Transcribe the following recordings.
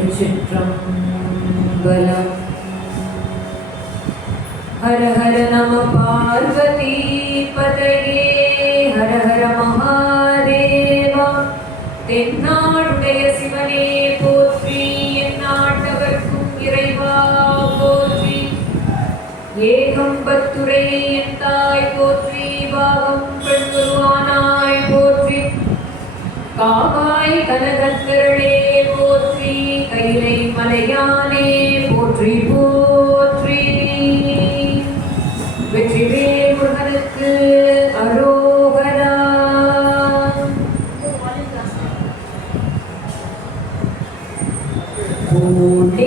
திருச்சிற்றம்பலம். ஹர ஹர நம பார்வதி பதையே ஹர ஹர மகாதேவா. தென்னாடுடைய சிவனே போற்றி, எந்நாட்டவர்க்கும் இறைவா போற்றி. ஏகம்பத்துரை என் தாய் போற்றி, பாகம் பெண்குருவானாய் போற்றி. காவாய் கனகத்திரளே போற்றி, கைலை மலையானே போற்றி போற்றி. வெற்றிவேல் முருகனுக்கு அரோகரா.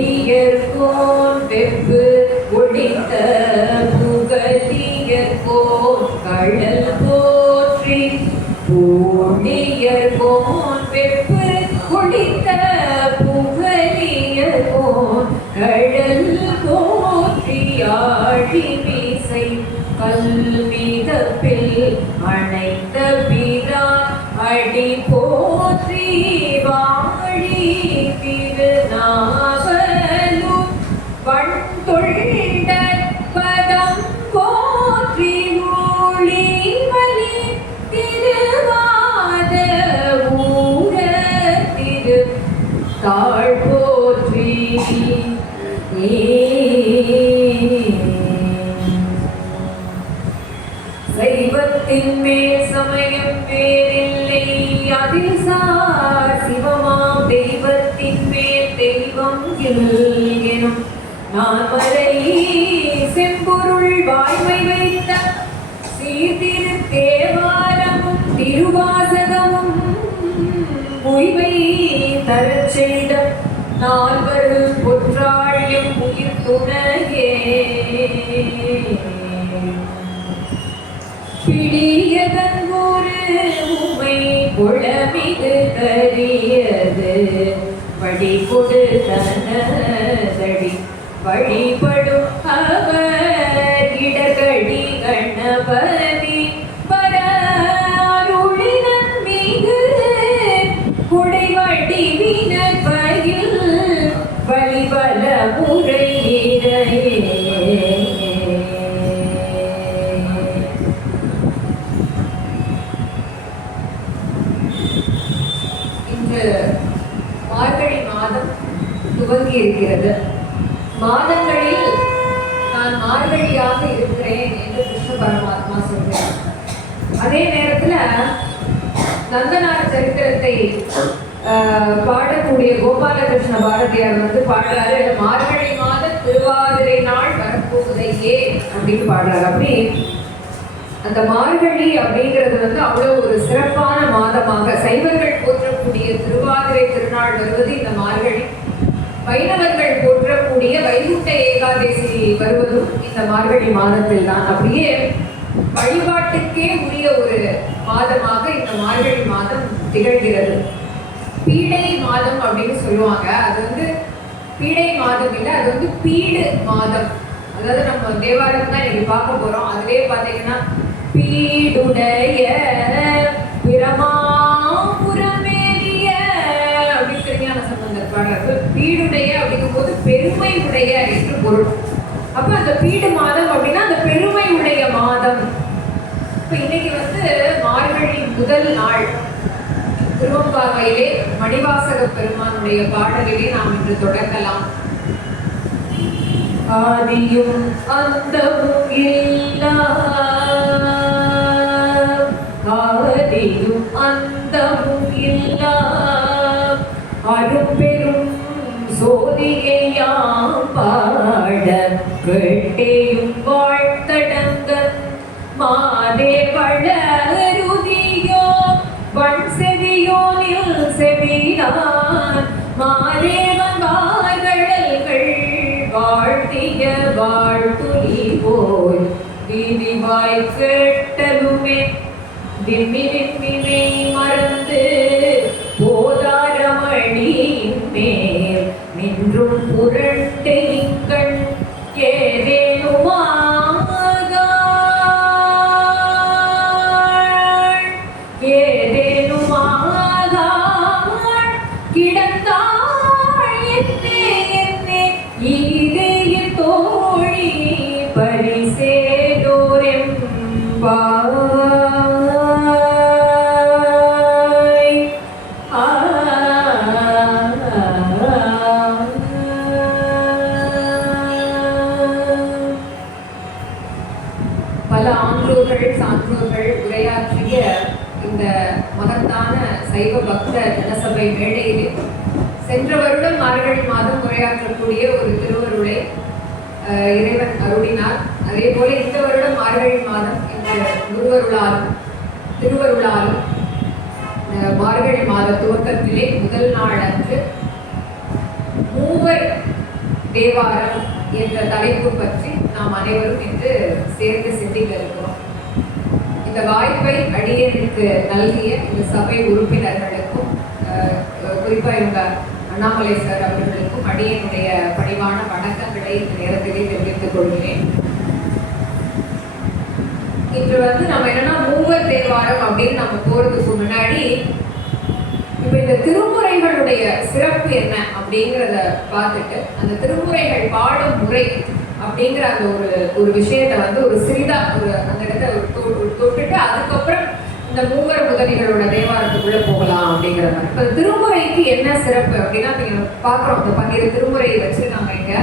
பூண்டியர்கோன் வெப்பு ஒடித்த புகலியர்கோன் கழல் போற்றி. பூண்டியர்கோன் வெப்பு ஒடித்த புகலியர்கோன் கழல் போற்றி. ஆழிமிசை கல்மிதப்பில் அணைத்த பிரான் அடி போற்றி. வாழி திருநாவலும் வண்தொண்ட பதம் போற்றி. ஊழிமலி திருவாத ஊர திரு தாழ் போற்றி. சைவத்தின் மேல் சமயம் வேறில்லை, அதில் சார் சிவமாம் தெய்வத்தின் மேல் தெய்வம் எனும் நான்மறை செம்பொருள் வாய்மை வைத்த சீர்திரு தேவாரமும் திருவாசகமும் உய்வை தரச் செய்த நால்வர் பொற்றாழியும் உயிர் துணையே. பிடியதன் ஒரு உமை குளமிகு கரியது வழி கொடுத்தனதடி வழிபடும் அவர் இடகடி கணபதி பரருளினன் மிகு குடைவடி வினர் பயில் வழிபல முறையிடையே. மார்கழி மாதம் துவங்கி இருக்கிறது. மாதங்களில் நான் மார்கழியாக இருக்கிறேன் என்று கிருஷ்ண பரமாத்மா சொல்கிறார். அதே நேரத்தில் நந்தனார் சரித்திரத்தை பாடக்கூடிய கோபாலகிருஷ்ண பாரதியார் பாடுறாரு, மார்கழி மாத திருவாதிரை நாள் வரப்போகுதையே அப்படின்னு பாடுறாரு. அப்படி அந்த மார்கழி அப்படிங்கிறது அவ்வளவு ஒரு சிறப்பான மாதமாக சைவர்கள் போற்றக்கூடிய திருவாதிரை திருநாள் வருவது இந்த மார்கழி. வைணவர்கள் போற்றக்கூடிய வைகுண்ட ஏகாதசி வருவதும் இந்த மார்கழி மாதத்தில் தான். அப்படியே வழிபாட்டுக்கே உரிய ஒரு மாதமாக இந்த மார்கழி மாதம் திகழ்கிறது. பீடை மாதம் அப்படின்னு சொல்லுவாங்க. அது பீடை மாதம் இல்லை, அது பீடு மாதம். அதாவது நம்ம தேவாரம் தான் இன்னைக்கு பார்க்க போறோம். அதுவே பார்த்தீங்கன்னா பீடுடைய பிரமாபுரமேறிய அப்படின்னு திருஞான சம்பந்தர் பாடுறாரு. பீடுடைய அப்படிங்கும் போது பெருமை உடைய என்று பொருள். அப்ப அந்த பீடு மாதம் அப்படின்னா அந்த பெருமை உடைய மாதம். இப்ப இன்னைக்கு மார்கழி முதல் நாள். திருவம்பாவையிலே மணிவாசக பெருமானுடைய பாடலிலே நாம் இன்று தொடங்கலாம். ஆதியும் அந்தமும் இல்லா, ஆதியும் அந்தமும் இல்லா அரும்பெரும் சோதியையாம் பாட கேட்டேயும் வாழ்த்தடங்க மாதே வளருதியோ வன் செவியோனில் செவினான் மாதேவன் வார்கழல்கள் வாழ்த்திய வாழ்த்துளி போய் விரிவாய் கேட்டலுமே விம்மி விம்மினை மறந்து போதாரமணியின் மேல் நின்றும் புரண்டு இங்கண் ஏதேனுமாக கிடந்தாள் பல ஆன்றோர்கள் சான்றோர்கள் உரையாற்றிய இந்த மகத்தான சைவ பக்த ஜனசபை மேடையிலே சென்ற வருடம் மார்கழி மாதம் உரையாற்றக்கூடிய ஒரு திருவருளை இறைவன் அருளினார். அதே போல இந்த வருடம் மார்கழி மாதம் இந்த திருவருளாலும் மார்கழி மாத துவக்கத்திலே முதல் நாள் அன்று மூவர் தேவாரம் என்ற தலைப்பு பற்றி நாம் அனைவரும் இன்று சேர்ந்து சிந்திக்க இருக்கிறோம். இந்த வாய்ப்பை அடியனுக்கு நல்கிய இந்த சபை உறுப்பினர்களுக்கும் குறிப்பாக இவங்க அண்ணாமலை சார் அவர்களுக்கும் அடியனுடைய பணிவான வணக்கங்களை இந்த நேரத்திலே தெரிவித்துக் கொள்கிறேன். இன்று நம்ம என்னன்னா மூவர் தேவாரம் அப்படின்னு நம்ம போறதுக்கு முன்னாடி இப்ப இந்த திருமுறைகளுடைய சிறப்பு என்ன அப்படிங்கிறத பார்த்துட்டு அந்த திருமுறைகள் பாடும் முறை அப்படிங்கிற அந்த ஒரு விஷயத்த ஒரு சிறிதா அந்த இடத்த தொட்டுட்டு அதுக்கப்புறம் இந்த மூவர் முதலிகளோட தேவாரத்துக்குள்ள போகலாம் அப்படிங்கிற மாதிரி. இப்ப திருமுறைக்கு என்ன சிறப்பு அப்படின்னா நீங்க பாக்குறோம், இந்த 12 திருமுறையை வச்சு நம்ம இங்க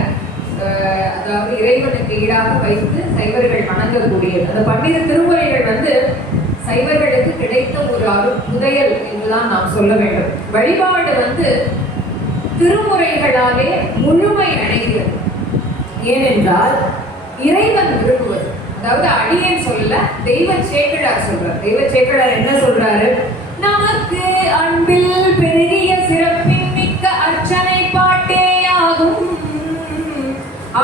அதாவது இறைவனுக்கு ஈடாக வைத்து சைவர்கள் வணங்கக்கூடியது. அந்த 12 திருமுறைகள் சைவர்களுக்கு கிடைத்த ஒரு புதையல் என்றுதான் நாம் சொல்ல வேண்டும். வழிபாடு திருமுறைகளாலே முழுமை அடைகிறது. ஏனென்றால் இறைவன் விரும்புவது, அதாவது அடியேன் சொல்ல தெய்வ சேக்கிழார் சொல்றார். தெய்வ சேக்கிழார் என்ன சொல்றாரு? நமக்கு அன்பில் பெரிய சிறப்பின் மிக்க அர்ச்சனை பாட்டேயாகும்,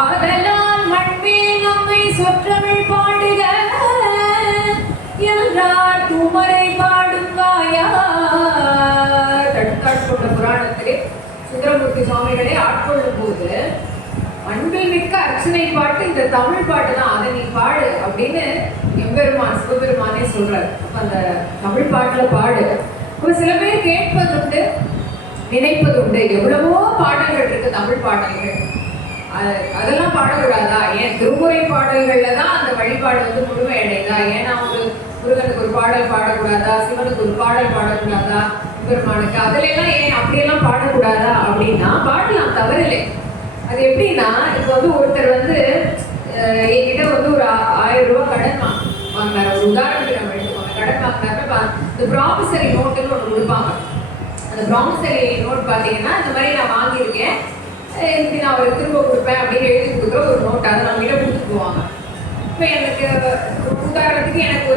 ஆதலால் மண்மே நம்மை சொற்றமிழ் பாடுக என்றார் துமரை பாடும் வாயா. தடுத்தாட்கொண்ட புராணத்திலே சுந்தரமூர்த்தி சுவாமிகளே ஆட்கொள்ளும் போது அன்பில் மிக்க அர்ச்சனை பாட்டு இந்த தமிழ் பாட்டு தான், அதை நீ பாடு அப்படின்னு எம்பெருமான் சிவபெருமானே சொல்றாரு. அப்ப அந்த தமிழ் பாட்டுல பாடு. அப்ப சில பேர் கேட்பதுண்டு, நினைப்பதுண்டு, எவ்வளவோ பாடல்கள் இருக்கு தமிழ் பாடல்கள், அதெல்லாம் பாடக்கூடாதா? ஏன் திருமுறை பாடல்கள்ல தான் அந்த வழிபாடு முழுமை அடையுதா? ஏன்னா முருகனுக்கு ஒரு பாடல் பாடக்கூடாதா? சிவனுக்கு ஒரு பாடல் பாடக்கூடாதா? பெருமானுக்கு அதுல எல்லாம் ஏன் அப்படியெல்லாம் பாடக்கூடாதா அப்படின்னா பாடலாம், தவறில்லை. அது எப்படின்னா இப்ப ஒருத்தர் என்கிட்ட ஒரு 1000 ரூபாய் கடன் வாங்கினார். ஒரு உதாரணத்துக்கு நம்ம எடுத்துக்கோங்க. கடன் வாங்கினாருன்னா இந்த ப்ராமிசரி நோட்டுன்னு ஒன்று கொடுப்பாங்க. அந்த ப்ராமிசரி நோட் பார்த்தீங்கன்னா இந்த மாதிரி நான் வாங்கியிருக்கேன், இப்படி நான் அவருக்கு திரும்ப கொடுப்பேன் அப்படின்னு எழுதி கொடுக்குற ஒரு நோட், அதை நம்ம கிட்ட கொடுத்துட்டு போவாங்க. இப்போ எனக்கு உதாரணத்துக்கு எனக்கு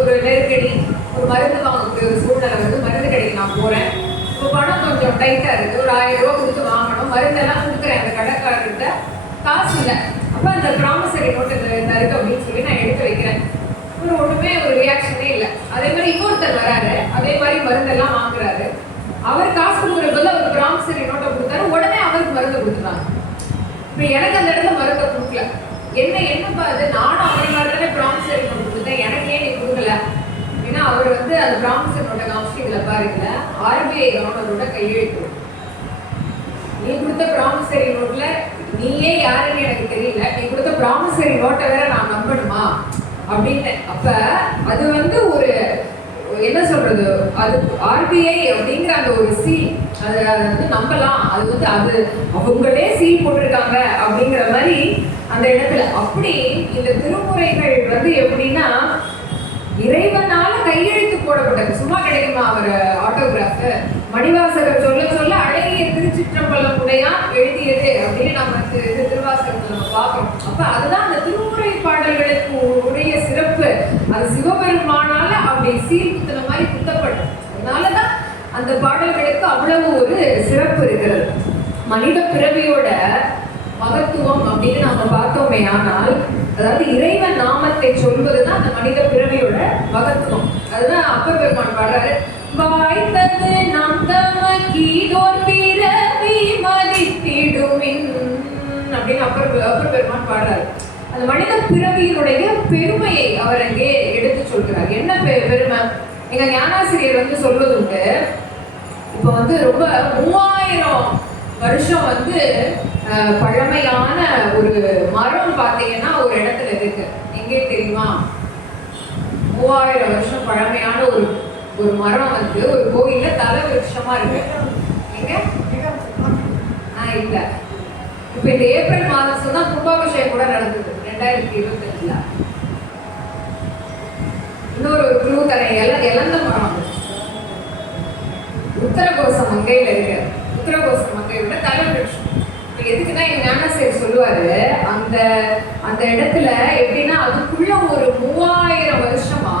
ஒரு நெருக்கடி, ஒரு மருந்து வாங்கக்கூடிய ஒரு சூழ்நிலை மருந்து கடைக்கு நான் போகிறேன். இப்போ பணம் கொஞ்சம் டைட்டாக இருக்குது, ஒரு 1000 ரூபா கொடுத்து வாங்கணும், மருந்தெல்லாம் கொடுக்குறேன் அந்த கடைக்காரர்கிட்ட, காசு இல்லை. அப்போ அந்த ப்ராமிசரி நோட்டு இருக்கு அப்படின்னு சொல்லி நான் எடுத்து வைக்கிறேன். ஒன்றுமே ஒரு ரியாக்ஷனே இல்லை. அதே மாதிரி இன்னொருத்தர் வராரு, அதே மாதிரி மருந்தெல்லாம் வாங்குறாரு. அவர் காசு கொடுக்குறதுல ஒரு ப்ராமிசரி நோட்டை கொடுத்தாரு, உடனே அவருக்கு மருந்து கொடுத்துட்டாங்க. இப்போ எனக்கு அந்த இடத்துல மருந்தை கொடுக்கல. என்னப்பா அது, நானும் அவர் மாதிரி ப்ராமிசரி நோட்டு கொடுத்தேன், எனக்கு ஏன் நீ கொடுக்கல? ஏன்னா அவர் அந்த ப்ராமிசரி நோட்டை காமிச்சு இதில் பாருங்க, RBI கவர்னரோட கையெழுத்து. நீ கொடுத்த ப்ராமிசரி நோட்ல நீயே யாருன்னு எனக்கு தெரியல, நீ கொடுத்த ப்ராமிசரி நோட்டை வேற நான் நம்பணுமா அப்படின்னு. அப்ப அது ஒரு என்ன சொல்றது, அது RBI அப்படிங்கிற அந்த ஒரு சீல், அதை நம்பலாம். அது அவங்களே சீல் போட்டிருக்காங்க அப்படிங்கிற மாதிரி அந்த இடத்துல. அப்படி இந்த திருமுறைகள் எப்படின்னா இறைவனால கையெழுத்து போடப்பட்டது, சும்மா கிடைக்குமா அவர் ஆட்டோகிராஃப்? மணிவாசகர் சொல்ல சொல்ல அழகிய திருச்சிற்றம்பலம் உடையான் எழுதியது அப்படின்னு நம்ம திருவாசகத்தை நம்ம பார்க்கிறோம். அப்ப அதுதான் அந்த திருமுறை பாடல்களுக்கு உடைய சிறப்பு. அது சிவபெருமானால அப்படி சீல் குத்துன மாதிரி குத்தப்படும். அதனாலதான் அந்த பாடல்களுக்கு அவ்வளவு ஒரு சிறப்பு இருக்கிறது. மனித பிறவியோட மகத்துவம் அப்படின்னு நாம பார்த்தோமே ஆனால், அதாவது இறைவன் நாமத்தை சொல்வதுதான் அந்த மனித பிறவியோட மகத்துவம். அதுதான் அப்பர் பெருமான் பாடுறாரு, வாய்த்தது நம் தமக்கீதோர் பிறவி மதித்திடுமின் அப்படின்னு அப்பர் பெருமான் பாடுறாரு. அந்த மனித பிறவியினுடைய பெருமையை அவர் அங்கே எடுத்து சொல்கிறார். என்ன பெருமை? எங்க ஞானாசிரியர் சொல்வது உண்டு. இப்போ ரொம்ப 3000 வருஷம் பழமையான ஒரு மரம் பார்த்தீங்கன்னா ஒரு இடத்துல இருக்கு. எங்கே தெரியுமா? 3000 வருஷம் பழமையான ஒரு ஒரு மரம் வந்து ஒரு கோயில்ல தலை விருட்சமா இருக்கு. எங்க இல்ல இப்ப இந்த ஏப்ரல் மாதம் சொன்னா கும்பாபிஷேகம் கூட நடந்தது 2025. இன்னொரு ஒரு குழு தரை இழந்த மரம் உத்தரகோச மங்கையில இருக்கு. உத்தரகோச மங்கையோட தலை விருட்சம். எதுக்குன்னா எங்க ஞானசேர் சொல்லுவாரு, அந்த அந்த இடத்துல எப்படின்னா அதுக்குள்ள ஒரு 3000 வருஷமா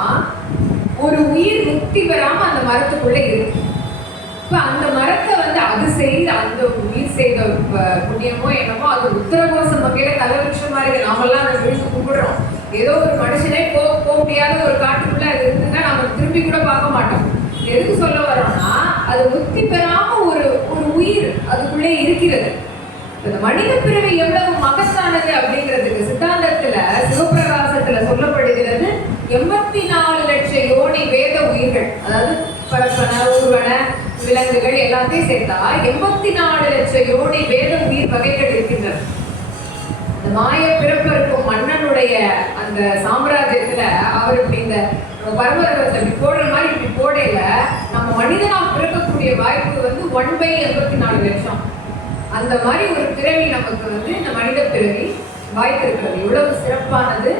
ஒரு உயிர் முக்தி பெறாம அந்த மரத்துக்குள்ள இருக்கு. இப்ப அந்த மரத்தை வந்து அது செய்த அந்த உயிர் செய்த புண்ணியமோ என்னமோ அது உத்தரகோச மங்கையில தலை விருட்சமா இருக்கு. நாமெல்லாம் அதை விழுந்து கும்பிடுறோம். ஏதோ ஒரு மனுஷனே போக முடியாத ஒரு காட்டுக்குள்ள அது இருந்துன்னா நம்ம திரும்பி கூட பார்க்க மாட்டோம். எதுக்கு சொல்ல வரோம்னா அது முக்தி பெறாம ஒரு ஒரு உயிர் அதுக்குள்ளே இருக்கிறது. இந்த மனித பிறவி எவ்வளவு மகத்தானது அப்படிங்கிறதுக்கு சித்தாந்தத்துல சிவபிரகாசத்துல சொல்லப்படுகிறது. 84 லட்சம் யோனி வேத உயிர்கள், அதாவது பரப்பன ஊர்வன விலங்குகள் எல்லாத்தையும் சேர்த்தா 84 லட்சம் யோனி வேத உயிர் வகைகள் இருக்கின்றன. இந்த மாய பிறப்பிருக்கும் மன்னனுடைய அந்த சாம்ராஜ்யத்துல அவர் இப்படி இந்த பரமரகத்தை இப்படி போடுற மாதிரி இப்படி போடையில நம்ம மனிதனா பிறக்கக்கூடிய வாய்ப்பு வந்து 1/84 லட்சம். அந்த மாதிரி ஒரு பிறவி நமக்கு வந்து இந்த மனித பிறவி வாய்த்திருக்கிறது. எவ்வளவு சிறப்பானது,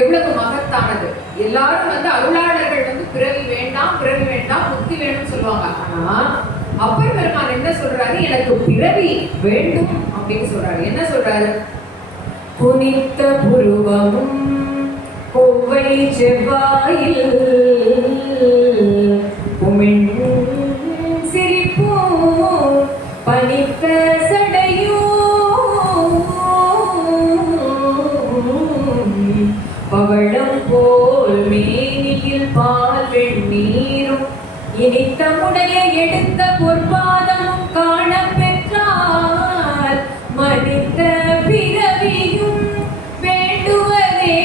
எவ்வளவு மகத்தானது. எல்லாரும் வந்து அருளாளர்கள் வந்து பிறவி வேண்டாம் முக்தி வேணும்னு சொல்லுவாங்க. ஆனா அப்பர் பெருமான் என்ன சொல்றாரு, எனக்கு பிறவி வேண்டும் அப்படின்னு சொல்றாரு. என்ன சொல்றாரு, புனித்த புருவமும் கொவ்வை செவ்வாயில் சிரிப்போ பனித்த சடையோ பவளம் போல் மேனியில் பால் வெண்ணீரும் இனித்தமுடைய எடுத்த பொற்பாதமும் காண பெற்றால் மனித பிறவியும் வேண்டுவதே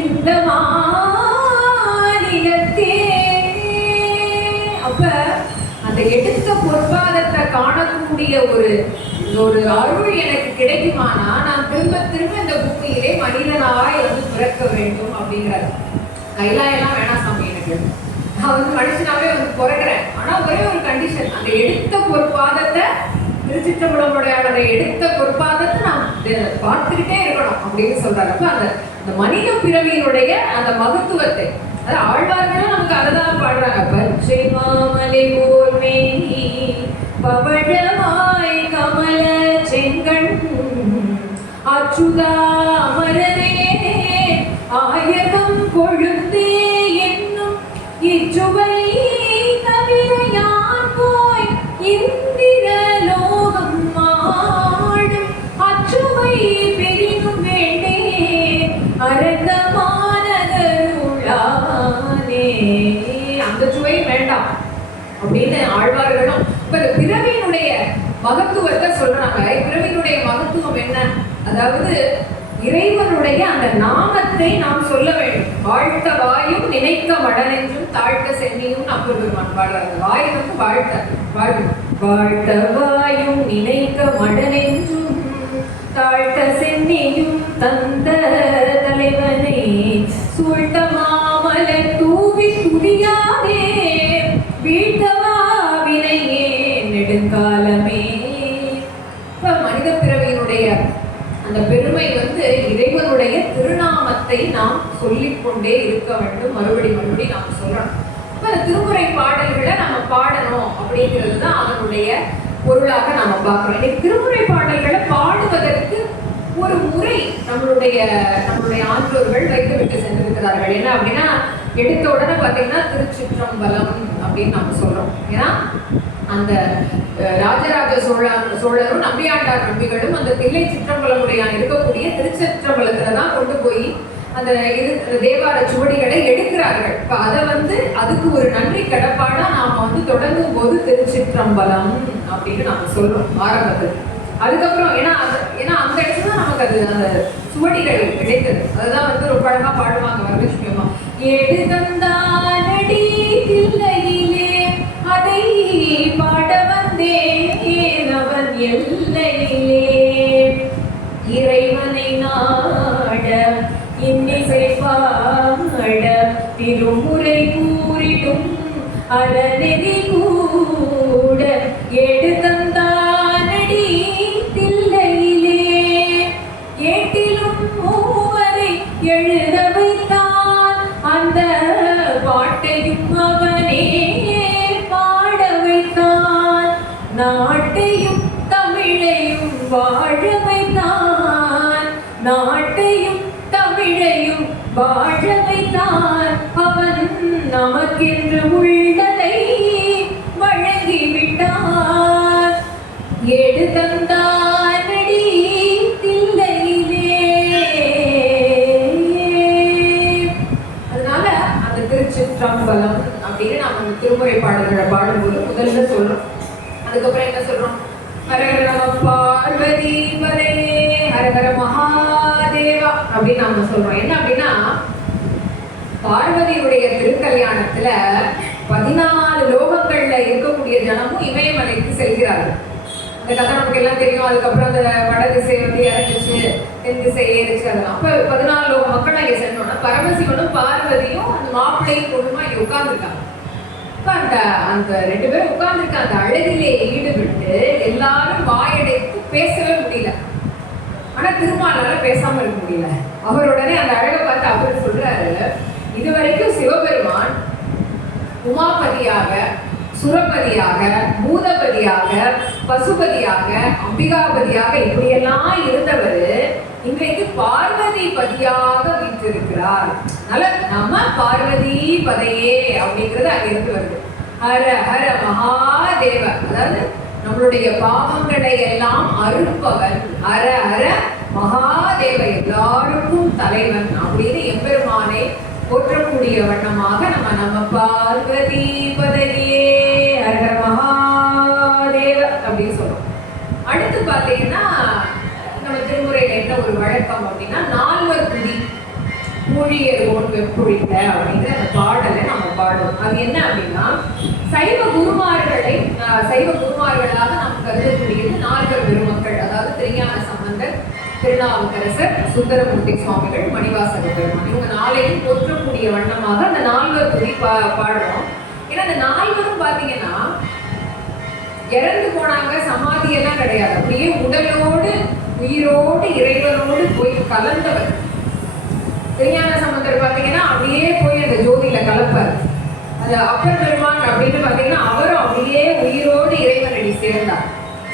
இந்த மாநிலத்தே. அப்ப அந்த எடுத்த பொற்பாதத்தை காணக்கூடிய ஒரு அருள் எனக்கு கிடைக்குமானா நான் திரும்ப திரும்ப இந்த பூமியிலே மனிதனாய் வந்து பிறக்க வேண்டும் அப்படிங்கிறாரு. கைலாயெல்லாம் வேணாம் சாமி, எனக்கு நான் வந்து மனுஷனாவே வந்து பிறக்கிறேன். ஆனா ஒரே ஒரு கண்டிஷன், அந்த எடுத்த பொற்பாதத்தை திருச்சிற்றம்பலமுடையாளரை எடுத்த பொற்பாதத்தை நான் பார்த்துக்கிட்டே இருக்கணும் அப்படின்னு சொல்றாரு. அப்ப அந்த மனித பிறவியினுடைய அந்த மகத்துவத்தை, அது ஆழ்வார்களும் நமக்கு அததான் பாடுறாங்க. பச்சை மாமலை போல் மேனி பவழமாய் கமல செங்கண் அச்சுதா அமரரே ஆயகம் கொழுந்தே என்னும் இச்சுவை தவிர யான் போய் இந்திர லோகம் ஆடும் அச்சுவை பெரிதும் வேண்டே அரங்கமானதருளானே. அந்த சுவை வேண்டாம் அப்படின்னு ஆழ்வார்களும் இப்ப இந்த பிறவியினுடைய மகத்துவத்தை சொல்றாங்க. பிறவியினுடைய மகத்துவம் என்ன, அதாவது இறைவனுடைய அந்த நாமத்தை நாம் சொல்ல வேண்டும். வாழ்த்த வாயும் நினைக்க மடனென்றும் தாழ்த்த சென்னியும் அப்பர் பெருமான் பாடுறாரு. வாய் வந்து வாழ்த்த வாயும் நினைக்க மடனென்றும் தாழ்த்த சென்னியும் தந்த தலைவனை சூழ்த்த மாமலர் தூவி துதியாதே வீழ்த்தவா வினையே நெடுங்காலமே. இப்ப மனித பிறவியினுடைய அந்த பெருமை வந்து இறைவனுடைய திருநாமத்தை நாம் சொல்லிக்கொண்டே இருக்க வேண்டும். மறுபடி நாம் சொல்லணும். இப்ப அந்த திருமுறை பாடல்களை நம்ம பாடணும் அப்படிங்கிறது தான் அதனுடைய பொருளாக நாம பார்க்கிறோம். இன்னைக்கு திருமுறை பாடல்களை பாடுவதற்கு ஒரு முறை நம்மளுடைய ஆன்றோர்கள் வைத்துவிட்டு சென்றிருக்கிறார்கள். என்ன அப்படின்னா, எடுத்த உடனே பார்த்தீங்கன்னா திருச்சிற்றம்பலம் அப்படின்னு நம்ம சொல்றோம். ஏன்னா அந்த ராஜராஜ சோழரும் நம்பியாண்டார் நம்பிகளும் அந்த தில்லை சிற்றம்பலமுடைய இருக்கக்கூடிய திருச்சிற்றம்பலத்துல தான் கொண்டு போய் அந்த தேவார சுவடிகளை எடுக்கிறார்கள். இப்ப அதை வந்து அதுக்கு ஒரு நன்றி கடப்பாடா நாம வந்து தொடங்கும் போது திருச்சிற்றம்பலம் அப்படின்னு நாம சொல்றோம் ஆரம்பத்தில். அதுக்கப்புறம் ஏன்னா அந்த இடத்துல தான் நமக்கு அது அந்த சுவடிகள் கிடைத்தது. அதுதான் வந்து ரொம்ப அழகா பாடுவாங்க வரலட்சுமி அம்மா. ஏடு தந்தானடி தில்லையிலே அதை பாட வந்தேன் அவன் எல்லையிலே இறைவனை நாட இன்னிசை பாட திருமுறை கூறிடும் அறநெறி கூட எடுத்தந்தானடி தில்லையிலே ஏட்டிலும் மூவரை எழுத வைத்தான் அந்த பாட்டையும் அவனே பாட வைத்தான் நாட்டையும் தமிழையும் வாழ வைத்தான் நாட்டையும் தமிழையும் வாழ வைத்தான் அவன் நமக்கென்று உள்ளதை வழங்கிவிட்டான் ஏடு தந்தானடி தில்லையிலே. அதனால அந்த திருச்சிற்றம்பலம் அப்படின்னு நாம அந்த திருமுறை பாடல்களை பாடும்போது முதல்ல சொல்றோம். அதுக்கப்புறம் என்ன சொல்றோம்? ஹரஹர நம பார்வதி பதையே ஹரஹர மகாதேவா அப்படின்னு நாம சொல்றோம். என்ன அப்படின்னா பார்வதியுடைய திருக்கல்யாணத்துல 14 லோகங்கள்ல இருக்கக்கூடிய ஜனமும் இமயமலைக்கு செல்கிறார்கள். அந்த கதை நமக்கு எல்லாம் தெரியும். அதுக்கப்புறம் அந்த வட திசை வந்து இறங்குச்சு, தென் திசை ஏறிச்சு. அதெல்லாம் அப்ப 14 லோக மக்கள் அங்கே சென்றோம்னா பரமசிவனும் பார்வதியும் அந்த மாப்பிள்ளையும் பொண்ணுமா இங்க உட்கார்ந்துருக்காங்க. அந்த அந்த 2 பேரும் உட்கார்ந்துருக்க அந்த அழகிலே ஈடுபட்டு எல்லாரும் வாயடைத்து பேசவே முடியல. ஆனா திருமாலால பேசாம இருக்க முடியல. அவருடனே அந்த அழகை பார்த்து அவர் சொல்றாரு, இதுவரைக்கும் சிவபெருமான் உமாபதியாக, சுரபதியாக, பூதபதியாக, பசுபதியாக, அம்பிகாபதியாக இப்படியெல்லாம் இருந்தவர் இன்றைக்கு பார்வதி பதியாக வீற்றிருக்கிறார். அதனால நம்ம பார்வதி பதையே அப்படிங்கிறது அங்கிருந்து வருது. ஹர ஹர மகாதேவ, அதாவது நம்மளுடைய பாவங்களை எல்லாம் அறுப்பவன் ஹர ஹர மகாதேவ, எல்லாருக்கும் தலைவன் அப்படின்னு எம்பெருமானை போற்றக்கூடிய வண்ணமாக நம்ம பார்வதி பதையே ஹர ஹர மகாதேவ அப்படின்னு சொல்றோம். அடுத்து பாத்தீங்கன்னா நம்ம திருமுறையில என்ன ஒரு வழக்கம் அப்படின்னா 4 துதி ஊழியர் ஓன் வெப்புழித்த அப்படிங்கிற அந்த பாடலை நம்ம பாடுவோம். அது என்ன அப்படின்னா சைவ குருமார்களாக நாம் கருதக்கூடியது 4 பெருமக்கள். அதாவது திருஞான சம்பந்தர், திருநாவுக்கரசர், சுந்தரமூர்த்தி சுவாமிகள், மணிவாசக பெருமான். இவங்க 4ஐயும் போற்றக்கூடிய வண்ணமாக அந்த 4 துதி பாடுறோம். ஏன்னா அந்த 4 பாத்தீங்கன்னா இறந்து போனாங்க, சமாதி எல்லாம் கிடையாது. அப்படியே உடலோடு உயிரோடு இறைவனோடு போய் கலந்தவர். திருஞான சம்பந்தர் பாத்தீங்கன்னா அப்படியே போய் அந்த ஜோதியில கலப்பார். அது அப்பர் பெருமான் அப்படின்னு பாத்தீங்கன்னா அவரும் அப்படியே உயிரோடு இறைவனடி சேர்ந்தார்.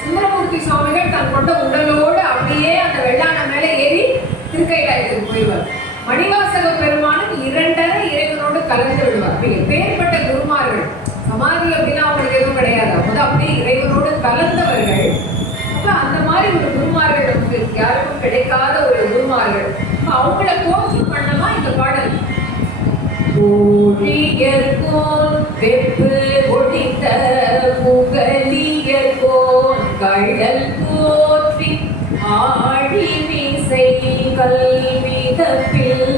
சுந்தரமூர்த்தி சுவாமிகள் தன் கொண்ட உடலோடு அப்படியே அந்த வெள்ளான மேல ஏறி திருக்கைலாயத்துக்கு போயிடுவார். மணிவாசக பெருமானும் 2 இறைவனோடு கலந்து விடுவார். எப்பேற்பட்ட குருமார்கள்! சமாதி அப்படின்னா அவங்களுக்கு எதுவும் கிடையாது. அவங்க அப்படியே இறைவனோடு கலந்தவர்கள். அப்ப அந்த மாதிரி ஒரு குருமார்கள் நமக்கு யாருக்கும் கிடைக்காத ஒரு குருமார்கள். அவங்கள போற்றி பண்ணமா இந்த பாடல். ஊழியர்கோன் வெப்பு ஒழித்த புகழியர்கோன் கள்ளல் போற்றி ஆழிமிசை கல்விதப்பில்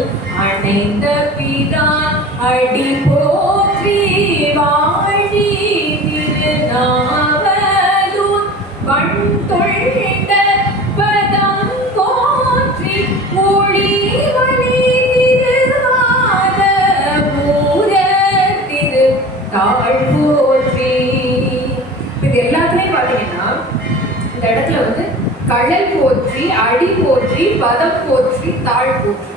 அணைந்த பிரான் அடி போற்றி வாழி திருநாவலூர் வண் தொழிந்த பதம் போற்றி மொழி வழி திருவாத பூர திரு தாழ் போற்றி. இது எல்லாத்துலயும் பாத்தீங்கன்னா இந்த இடத்துல வந்து கழல் போற்றி, அடி போற்றி, பதம் போற்றி, தாழ் போற்றி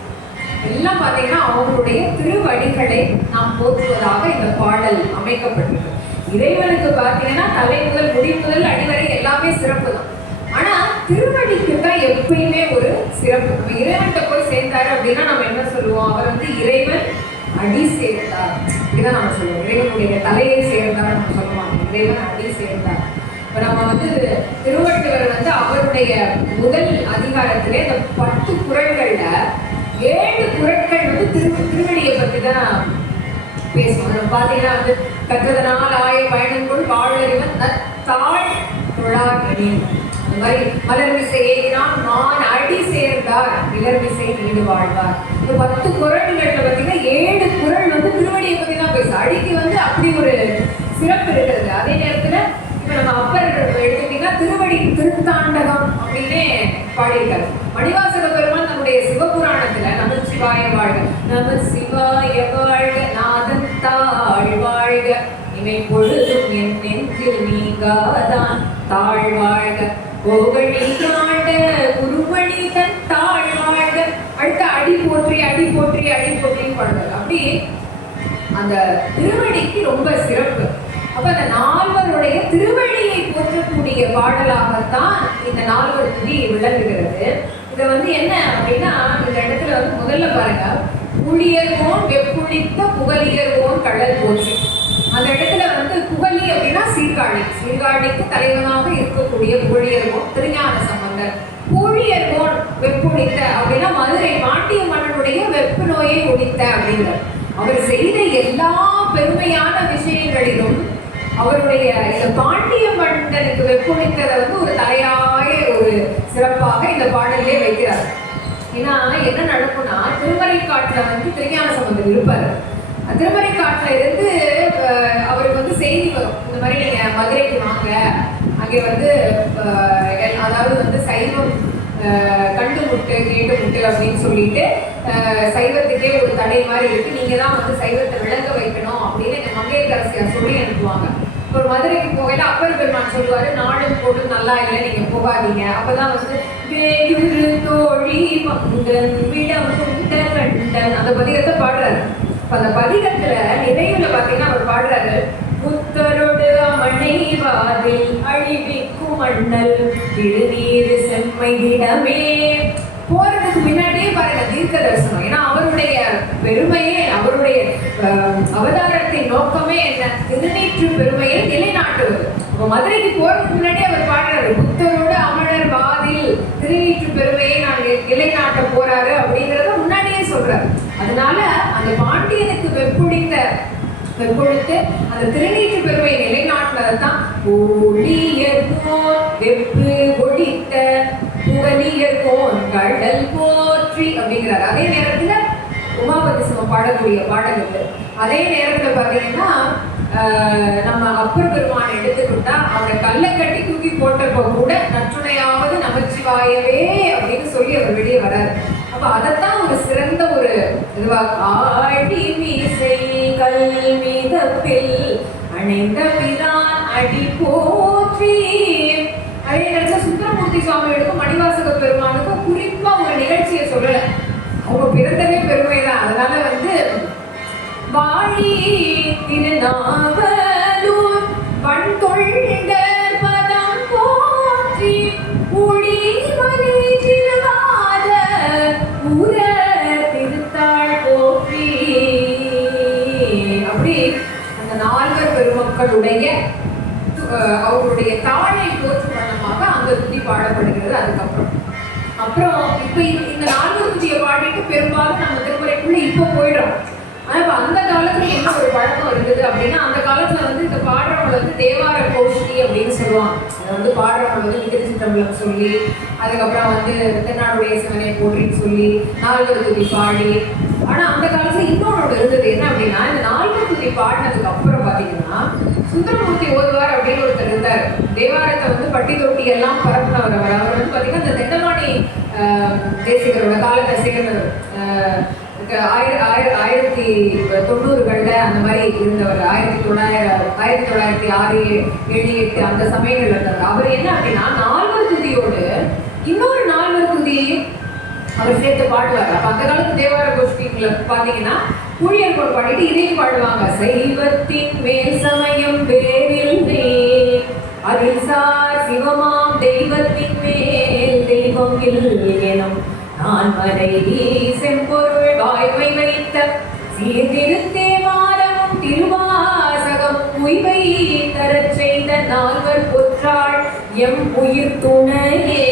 எல்லாம் பாத்தீங்கன்னா அவங்களுடைய திருவடிகளை நாம் போற்றுவதாக இந்த பாடல் அமைக்கப்பட்டிருக்கு. இறைவனுக்கு பாத்தீங்கன்னா தலை முதல் முடி முதல் அடிவரை எல்லாமே சிறப்பு தான். ஆனா திருவடிக்கு தான் எப்பயுமே ஒரு சிறப்பு. நம்ம இறைவன்கிட்ட போய் சேர்ந்தாரு அப்படின்னா நம்ம என்ன சொல்லுவோம்? அவர் வந்து இறைவன் அடி சேர்ந்தார் அப்படிதான் நம்ம சொல்லுவோம். இறைவனுடைய தலையை சேர்ந்தார் நம்ம சொல்லுவாங்க. இறைவன் அடி சேர்ந்தார். இப்ப நம்ம வந்து திருவள்ளுவர் வந்து அவருடைய முதல் அதிகாரத்திலே இந்த 10 குறள்கள்ல 7 குறட்கள் வந்து திருவடியை பற்றி தான் பேசுவோம். நம்ம பார்த்தீங்கன்னா வந்து கற்றதனால் ஆய பயணங்கொள் வாழறிவன் தாழ் தொழார் அணியன். அந்த மாதிரி மலர்மிசை ஏகினான் மான் அடி சேர்ந்தார் நிலர்மிசை நீடு வாழ்வார். இந்த 10 குறள்கள்ல பார்த்தீங்கன்னா 7 குறள் வந்து திருவடியை பற்றி தான் பேசும். அடிக்கு வந்து அப்படி ஒரு சிறப்பு இருக்கிறது. அதே நேரத்துல இப்ப நம்ம அப்பர் எடுத்துக்கிட்டீங்கன்னா திருவடி திருத்தாண்டகம் அப்படின்னு பாடியிருக்காரு. மணிவாசக பெருமான் நம்முடைய சிவபுராணத்துல நமச்சிவாய வாழ்க நமச்சிவாய வாழ்க இவை பொழுதும் என் நெஞ்சில் நீங்காதான் தாழ்வாழ்க கோகழியாண்ட குருமணி தன் தாழ்வாழ்க. அடுத்த அடி போற்றி அடி போற்றி அடி போற்றின்னு பாடுறது. அப்படி அந்த திருவடிக்கு ரொம்ப சிறப்பு. அப்ப அந்த நால்வருடைய திருவடியை போற்றக்கூடிய பாடலாகத்தான் இந்த நால்வர் துதி விளங்குகிறது. இதை வந்து என்ன அப்படின்னா, இந்த இடத்துல வந்து முதல்ல பாருங்க, புளியர்வோன் வெப்புளித்த புகலியர்வோன் கடல் போச்சு. அந்த இடத்துல வந்து புகலி அப்படின்னா சீர்காழி, சீர்காழிக்கு தலைவனாக இருக்கக்கூடிய புகழியர்வோன் திருஞான சம்பந்தர். புளியர்வோன் வெப்புளித்த அப்படின்னா மதுரை பாண்டிய மன்னனுடைய வெப்பு நோயை ஒழித்த அப்படிங்கிறார். அவர் செய்த எல்லா பெருமையான விஷயங்களிலும் அவருடைய இந்த பாண்டிய மன்னனுக்கு வெப்புளித்ததை வந்து ஒரு தலையாய ஒரு சிறப்பாக இந்த பாடலே வைக்கிறார். ஏன்னா என்ன நடக்கும்னா, திருமறைக்காட்டுல வந்து திருஞான சம்பந்தர் இருப்பார். திருமறைக்காட்டுல இருந்து அவருக்கு வந்து செய்தி வரும், இந்த மாதிரி நீங்க மதுரைக்கு வாங்க, அங்கே வந்து அதாவது வந்து சைவம் கண்டு முட்டு கேட்டு முட்டு அப்படின்னு சொல்லிட்டு சைவத்துக்கே ஒரு தடை மாதிரி இருக்கு, நீங்க தான் வந்து சைவத்தை விளங்க வைக்கணும் அப்படின்னு எங்க மங்கையரசியார் சொல்லி அனுப்புவாங்க. ஒரு மதுரைக்கு போகையில அப்பர் பெருமான் சொல்லுவாரு, நாடும் போடும் நல்லா இல்லை, நீங்க போகாதீங்க. அப்பதான் வந்து வேயுரு தோழி மங்கன் விடம் குண்ட கண்டன் அந்த பதிகத்தை பாடுறாரு. அந்த பதிகத்துல நிறைவுல பாத்தீங்கன்னா அவர் பாடுறாரு, புத்தரோடு அமனைவாதில் அழிவிக்கும் மண்ணல் திருநீர் செம்மையிடமே. போறதுக்கு முன்னாடியே பாருங்க தீர்க்க தரிசனம். ஏன்னா அவருடைய பெருமையே, அவருடைய அவதாரத்தின் நோக்கமே என்ன, திருநீற்று பெருமையை நிலைநாட்டுவது. இப்போ மதுரைக்கு போறதுக்கு முன்னாடியே அவர் பாடுறாரு, புத்தரோடு அமரர் வாதில் திருநீற்று பெருமையை நான் நிலைநாட்ட போறாரு அப்படிங்கிறத முன்னாடியே சொல்றாரு. அதனால அந்த பாண்டியனுக்கு வெப்புளித்து அந்த திருநீற்று பெருமையை நிலைநாட்டினதான் ஒளியர்கோன் வெப்பு ஒழித்த புகலியர்கோன் கடல் போற்றி அப்படிங்கிறார். அதே நேரத்துல உமாபதி சிவம் பாடக்கூடிய பாடல்கள். அதே நேரத்துல பாத்தீங்கன்னா நம்ம அப்பர் பெருமான் எடுத்துக்கிட்டா அவரை கல்லை கட்டி தூக்கி போட்டப்ப கூட நற்றுணையாவது நமச்சிவாயவே அப்படின்னு சொல்லி அவர் வெளியே வராரு. அப்ப அதைத்தான் ஒரு சிறந்த ஒரு இதுவா, ஆடி மீசை கல் மீதப்பில் அணைந்த பிரான் அடி போற்றி. அதே நேரத்தில் சுந்தரமூர்த்தி சுவாமிகளுக்கும் மணிவாசக பெருமானுக்கும் குறிப்பா ஒரு நிகழ்ச்சியை சொல்லல, அவங்க பிறந்தவே பெருமைதான். அதனால வந்து வாழி திருநாவலூர் வன் தொண்டர் பதம் போற்றி உளி மணி திருவாத ஊர திருத்தாள் போற்றி. அப்படி அந்த நால்வர் பெருமக்களுடைய அவருடைய தாழை போற்றும் வண்ணமாக அந்த துதி பாடப்படுகிறது. அப்புறம் இப்ப இந்த நால்வர் துதியை பாடிட்டு பெரும்பாலும் நம்ம திருமுறைக்குள்ள இப்ப போயிடும். ஆனா இப்ப அந்த காலத்துல என்ன ஒரு பழக்கம் இருந்தது அப்படின்னா, அந்த காலத்துல வந்து இந்த பாடுறவங்க வந்து தேவார கோஷ்டி அப்படின்னு சொல்லுவாங்க. அதை வந்து பாடுறவங்க வந்து திருச்சிற்றம்பலம் சொல்லி, அதுக்கப்புறம் வந்து தென்னாடுடைய சிவனை போற்றின்னு சொல்லி நால்வர் துதி பாடி. ஆனா அந்த காலத்துல இன்னொன்று இருந்தது என்ன அப்படின்னா, இந்த நால்வர் துதி பாடினதுக்கு அப்புறம் பாத்தீங்கன்னா சுந்தரமூர்த்தி ஓதுவார் அப்படின்னு ஒருத்தர் இருந்தார். தேவாரத்தை வந்து பட்டி தொட்டி எல்லாம் பரப்புனவர். அவர் வந்து பாத்தீங்கன்னா இந்த தென்னமாணி தேசிகரோட காலத்தை சேர்ந்தவர். 1990களில் அந்த மாதிரி இருந்தவர். 1906, 7, 8 அந்த சமயங்கள் இருந்தவர். அவர் என்ன அப்படின்னா நால்வர் துதியோடு இன்னொரு நால்வர் துதியையும் அவர் சேர்த்து பாடுவார். அப்ப அந்த காலத்து தேவார கோஷ்டிகளை பாத்தீங்கன்னா ஊழியர் போட்டு பாடிட்டு இதையும் பாடுவாங்க. சைவத்தின் மேல் சமயம் வேறில்லை அதில் சார் சிவமாம் தெய்வத்தின் மேல் தெய்வம் எனும் நான் வரை செம்பொருள் வாய்மை வைத்த சீர்திருத்தேவாரமும் திருவாசகம் உய்வை தரச் செய்த நால்வர் பொற்றாள் எம் உயிர் துணையே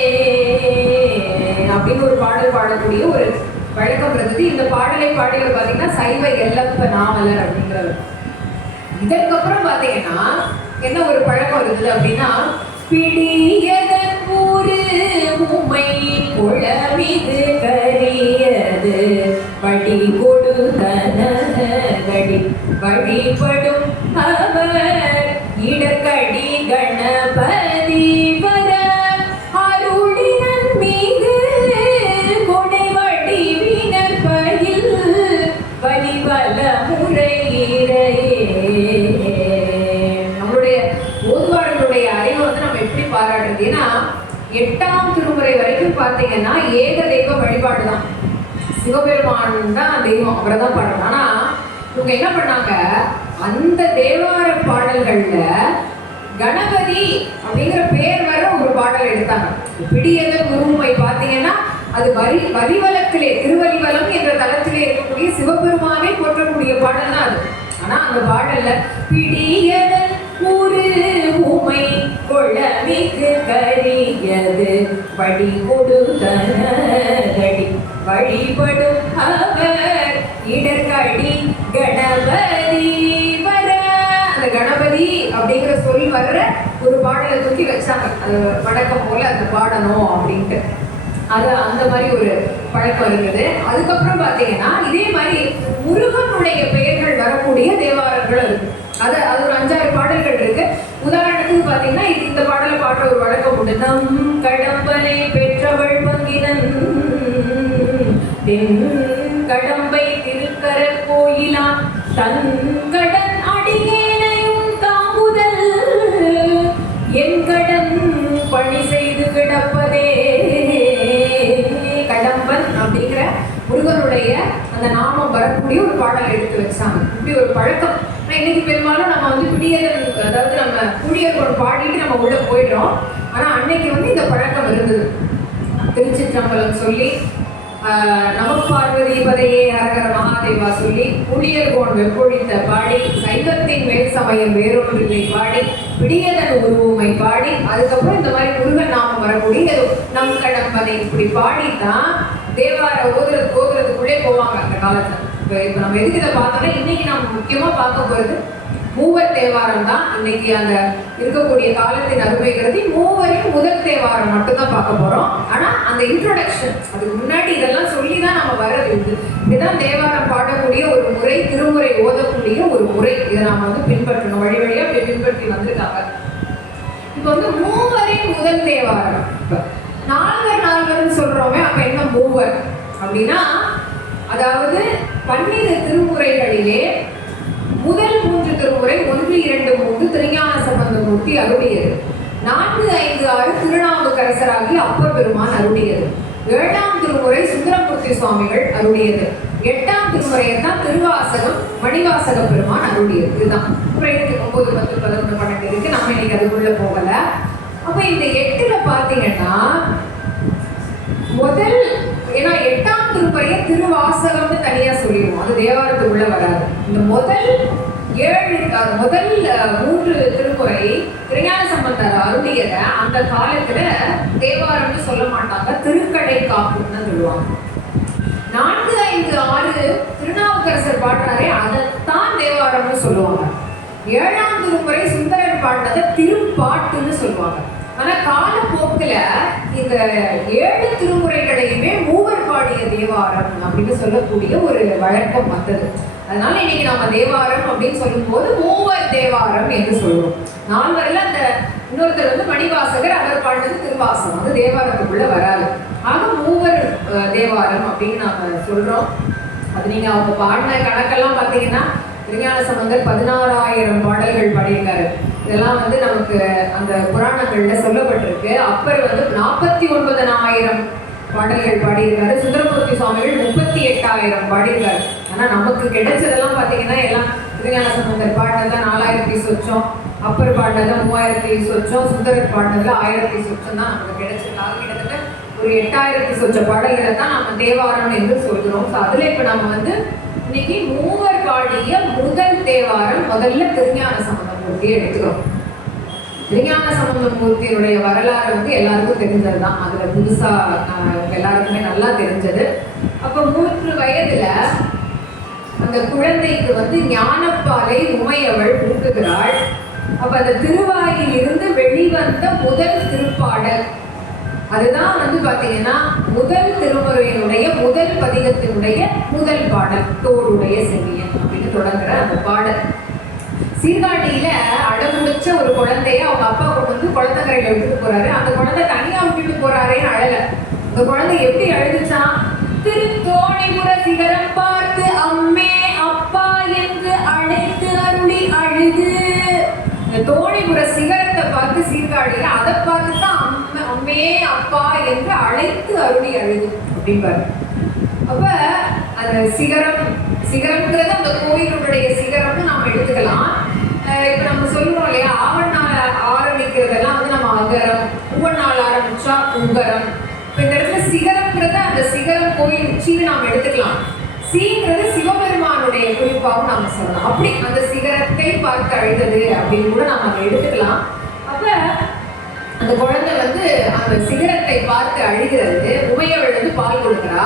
அப்படின்னு ஒரு பாடல் பாடக்கூடிய ஒரு வழக்கம் இருந்தது. இந்த பாடலை பாடியவர் பாத்தீங்கன்னா சைவ எல்லப்ப நாவலர் அப்படிங்கிறவர். இதற்கப்புறம் பாத்தீங்கன்னா என்ன ஒரு பழக்கம் இருந்தது அப்படின்னா, பிடியதன் ஊரு உமை குளமிது கரியது வடி கொடுத்தனகடி வழிபடும் அவர் இடக்கடி கணபதி வர அருளினன் மீது கொடை வடிவினர் பயில் வலிவல முறையிறையே பார்த்தீங்கன்னா ஏக தெய்வ வழிபாடு தான். சிவபெருமான் தான் தெய்வம், அவரை தான் பாடணும். ஆனா இவங்க என்ன பண்ணாங்க, அந்த தேவார பாடல்கள்ல கணபதி அப்படிங்கிற பேர் வர ஒரு பாடல் எடுத்தாங்க. பிடியதன் உருவமை பார்த்தீங்கன்னா அது வரிவலத்திலே, திருவரிவலம் என்ற தளத்திலே இருக்கக்கூடிய சிவபெருமானை போற்றக்கூடிய பாடல் தான் அது. ஆனா அந்த பாடல்ல பிடியதன் உருவமை கொள்ளமிக்கு கரியது வழி கொடுத்தனடி வழிபடும் அவர் இடர்கடி கணபதி வர. அந்த கணபதி அப்படிங்கிற சொல் வர்ற ஒரு பாடலை தூக்கி வச்சாங்க. அது வழக்கம் போல அந்த பாடணும் அப்படின்ட்டு. அது அந்த மாதிரி ஒரு பழக்கம் இருக்குது. அதுக்கப்புறம் பார்த்தீங்கன்னா இதே மாதிரி முருகனுடைய பெயர்கள் வரக்கூடிய தேவாரங்கள் இருக்கு. அது ஒரு 5-6 பாடல்கள் இருக்கு. உதாரணத்துக்கு பார்த்தீங்கன்னா இந்த பாடலை பாடுற ஒரு வழக்கம் உண்டு. நம் கடம்பனை பெற்றவள் பங்கினன் தென் கடம்பை திருக்கர கோயிலா தன் கடன் அடியேனையும் தாங்குதல் என் கடன் பணி செய்து கிடப்பதே. கடம்பன் அப்படிங்கிற முருகனுடைய அந்த நாமம் வரக்கூடிய ஒரு பாடலை எடுத்து வச்சாங்க. இப்படி ஒரு பழக்கம். இன்னைக்கு பெரும்பாலும் நம்ம வந்து பிடியதன், அதாவது நம்ம குடியர்கள் பாடிட்டு நம்ம உள்ள போயிடுறோம். ஆனா அன்னைக்கு வந்து இந்த பழக்கம் இருந்தது. திருச்சிற்றம்பலம் சொல்லி நமப்பார்வதி பதையே அரகர மகாதேவா சொல்லி புளியர்கோன் வெப்பொழித்த பாடி சைவத்தின் மேல் சமயம் வேறொன்றில்லை பாடி பிடியதன் உருவமை பாடி அதுக்கப்புறம் இந்த மாதிரி முருகன் நாமம் வரக்கூடிய நம் கடம்பனை இப்படி பாடித்தான் தேவார ஓதுறதுக்குள்ளே போவாங்க அந்த காலத்துல. இப்போ நம்ம எதுக்கு இதை பார்த்தோம்னா இன்னைக்கு நம்ம முக்கியமா பார்க்க போறது மூவர் தேவாரம் தான். இன்னைக்கு அந்த இருக்கக்கூடிய காலத்தின் அருமைகிறது மூவரின் முதல் தேவாரம் மட்டும்தான் பார்க்க போறோம். ஆனா அந்த இன்ட்ரோடக்ஷன், அதுக்கு முன்னாடி இதெல்லாம் சொல்லிதான் நம்ம வர்றது. இதுதான் தேவாரம் பாடக்கூடிய ஒரு முறை, திருமுறை ஓதக்கூடிய ஒரு முறை. இதை நாம வந்து பின்பற்றணும். வழி வழியா அப்படி பின்பற்றி வந்திருக்காங்க. இப்போ வந்து மூவரின் முதல் தேவாரம். நால்வர்னு சொல்றோமே, அப்ப என்ன மூவர் அப்படின்னா, அதாவது 12 திருமுறைகளிலே முதல் 3 திருமுறை 1, 2, 3 திருஞான சம்பந்தமூர்த்தி அருளியது. 4, 5, 6 திருநாவுக்கரசராகி அப்பர் பெருமான் அருளியது. 7ஆம் திருமுறை சுந்தரமூர்த்தி சுவாமிகள் அருளியது. 8ஆம் திருமுறையை தான் திருவாசகம் மணிவாசக பெருமான் அருளியது. இதுதான். அப்புறம் இருக்கு 9, 10, 11, 12 இருக்கு. நம்ம இன்னைக்கு அதுக்குள்ள போகல. அப்ப இந்த 8ல பாத்தீங்கன்னா முதல், ஏன்னா 8ஆம் திருமுறையை திருவாசகம்னு தனியா சொல்லிடுவோம், அது தேவாரத்துக்குள்ள வராது. இந்த முதல் 3 திருமுறை திருஞான சம்பந்தர் அருளியத அந்த காலத்துல தேவாரம்னு சொல்ல மாட்டாங்க, திருக்கடை காப்புன்னு சொல்லுவாங்க. 4, 5, 6 திருநாவுக்கரசர் பாடுறாரே அதைத்தான் தேவாரம்னு சொல்லுவாங்க. 7ஆம் திருமுறை சுந்தரர் பாடினதை திருப்பாட்டுன்னு சொல்லுவாங்க. ஆனா காலப்போக்குல இந்த 7 திருமுறைகளையுமே மூவர் பாடிய தேவாரம் அப்படின்னு சொல்லக்கூடிய ஒரு வழக்கம் வந்தது. அதனால இன்னைக்கு நம்ம தேவாரம் அப்படின்னு சொல்லும் போது மூவர் தேவாரம் என்று சொல்லுவோம். 4வரில் அந்த இன்னொருத்தர் வந்து மணிவாசகர், அவர் பாடினது திருவாசகம், அது தேவாரத்துக்குள்ள வராது. ஆக மூவர் தேவாரம் அப்படின்னு நாம சொல்றோம். அது நீங்க அவங்க பாடின கணக்கெல்லாம் பார்த்தீங்கன்னா திருஞான சம்பந்தர் 16,000 பாடல்கள் பாடியிருக்காரு. இதெல்லாம் வந்து நமக்கு அந்த புராணங்கள்ல சொல்லப்பட்டிருக்கு. அப்பர் வந்து 49,000 பாடல்கள் பாடியிருக்காரு. சுந்தரமூர்த்தி சுவாமிகள் 38,000 பாடியிருக்காரு. ஆனா நமக்கு கிடைச்சதெல்லாம் பாத்தீங்கன்னா எல்லாம் திருஞான சம்பந்தர் பாடினதுல 4,000 சொச்சம், அப்பர் பாடினதுல 3,000 சொச்சம், சுந்தரர் பாடினதுல 1,000 சொச்சம் தான் நமக்கு கிடைச்சிருக்காங்க. கிட்டத்தட்ட ஒரு 8,000 சொச்ச பாடல்களை தான் நம்ம தேவாரம் என்று சொல்கிறோம். அதுல இப்ப நம்ம வந்து இன்னைக்கு மூவர் பாடிய முதல் தேவாரம் முதல்ல திருஞான சம்பந்தமூர்த்தியை எடுத்துக்கிறோம். திருஞான சம்பந்தமூர்த்தியுடைய வரலாறு வந்து எல்லாருக்கும் தெரிஞ்சதுதான். அதுல புதுசா எல்லாருக்குமே நல்லா தெரிஞ்சது. அப்ப 3 வயதுல அந்த குழந்தைக்கு வந்து ஞானப்பாலை உமையவள் ஊட்டுகிறாள். அப்ப அந்த திருவாயில் இருந்து வெளிவந்த முதல் திருப்பாடல் அதுதான் வந்து பாத்தீங்கன்னா முதல் திருமுறையினுடைய முதல் பதிகத்தினுடைய முதல் பாடல், தோடுடைய செவியன் அப்படின்னு தொடங்குற அந்த பாடல். சீர்காழியில அடமுடிச்ச ஒரு குழந்தைய அவங்க அப்பா கொண்டு வந்து குளத்தக்கரையில விட்டுட்டு போறாரு. அந்த குழந்தை தனியா விட்டுட்டு போறாரேன்னு அழல. அந்த குழந்தை எப்படி அழுதுச்சான்? திருத்தோணிபுர சிகரம் பார்த்து அம்மே அப்பா என்று அழைத்து அருளி அழுது. இந்த தோணிபுர சிகரத்தை பார்த்து சீர்காழியில அதை பார்த்து தான் அம்மே அப்பா என்று அழைத்து அருளி அழுகும் அப்படின்பாரு. அப்ப அந்த சிகரம்ங்கிறது அந்த கோயிலுடைய சிகரம்னு நாம எடுத்துக்கலாம். இப்ப நம்ம சொல்றோம் இல்லையா, ஆவணால ஆரம்பிக்கிறதெல்லாம் வந்து நம்ம அகரம், உவநாள் ஆரம்பிச்சா உங்கரம். இப்ப இந்த இடத்துல சிகரம்ங்கிறத அந்த சிகரம் கோயில் உச்சின்னு நாம எடுத்துக்கலாம். சீங்கிறது சிவபெருமானுடைய குறிப்பாகவும் நாம சொல்லலாம். அப்படி அந்த சிகரத்தை பார்த்து அழுதது அப்படின்னு கூட நாம அதை எடுத்துக்கலாம். அப்ப அந்த குழந்தை வந்து அந்த சிகரத்தை பார்த்து அழுகிறது. உமையவள் வந்து பால் கொடுக்கிறா.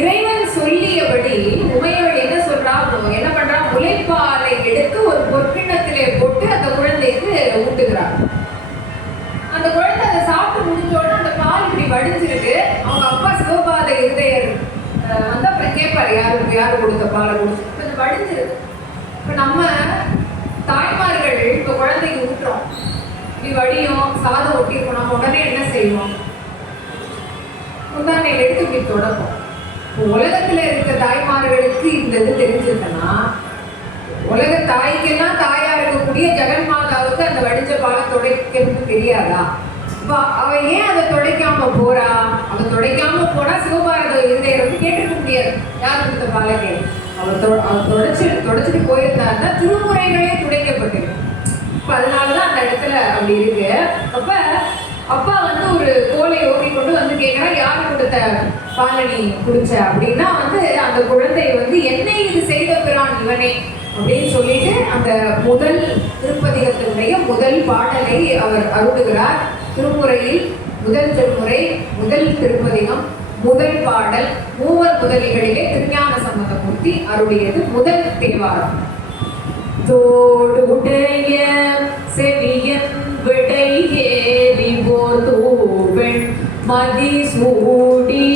இறைவன் சொல்லியபடி உமையவள் என்ன சொல்றா, என்ன பண்றா, முளைப்பாலை எடுத்து ஒரு பொற்கிண்ணத்திலே போட்டு அந்த குழந்தைக்கு ஊட்டுகிறார். அந்த குழந்தை அதை சாப்பிட்டு முடிஞ்சோட அந்த பால் இப்படி வடிஞ்சிருக்கு. அவங்க அப்பா சிவபாத இருதயர் வந்து அப்புறம் கேட்பாரு, யாரு கொடுத்த பாலை குடிச்சு கொஞ்சம் வடிஞ்சிருக்கு. இப்ப நம்ம தாய்மார்கள் இப்ப குழந்தைக்கு ஊட்டுறோம், இப்படி வடியும் சாதம் ஒட்டிருக்கோம், நம்ம உடனே என்ன செய்வோம், முந்தானையில எடுத்து இப்படி தொடப்போம். உலகத்துல இருக்க தாய்மார்களுக்கு இந்த இது தெரிஞ்சிருக்குன்னா, உலக தாய்க்கெல்லாம் தாயா இருக்கக்கூடிய ஜெகன்மாதாவுக்கு அந்த வடிஞ்ச பாலை துடைக்கிறது தெரியாதா? அவ ஏன் அதை துடைக்காம போறா? அதை துடைக்காம போனா சிவபாரத இருதயர் வந்து கேட்டிருக்க முடியாது, யார் கொடுத்த பாலை கேள்வி. அவர் தொடச்சிட்டு போயிருந்தாருன்னா திருமுறைகளே துடைக்கப்பட்டிருக்கு. இப்ப அதனாலதான் அந்த இடத்துல அப்படி இருக்கு. அப்ப அப்பா வந்து ஒரு கோலை ஓகி கொண்டு வந்து கேட்கிறா, யாரு கொடுத்த பாலனி குடிச்ச அப்படின்னா வந்து அந்த குழந்தை வந்து என்னை இது செய்த பிரான் இவனே அப்படின்னு சொல்லிட்டு அந்த முதல் திருப்பதிகத்தினுடைய முதல் பாடலை அவர் அருளுகிறார். திருமுறையில் முதல் திருமுறை, முதல் திருப்பதிகம், முதல் பாடல், மூவர் முதலிகளிலே திருஞான சம்பந்தமூர்த்தி அருளியது முதல் தேவாரம். தோடுடைய செவியன் விடை ஏறி போதூவெண் மதிசூடி,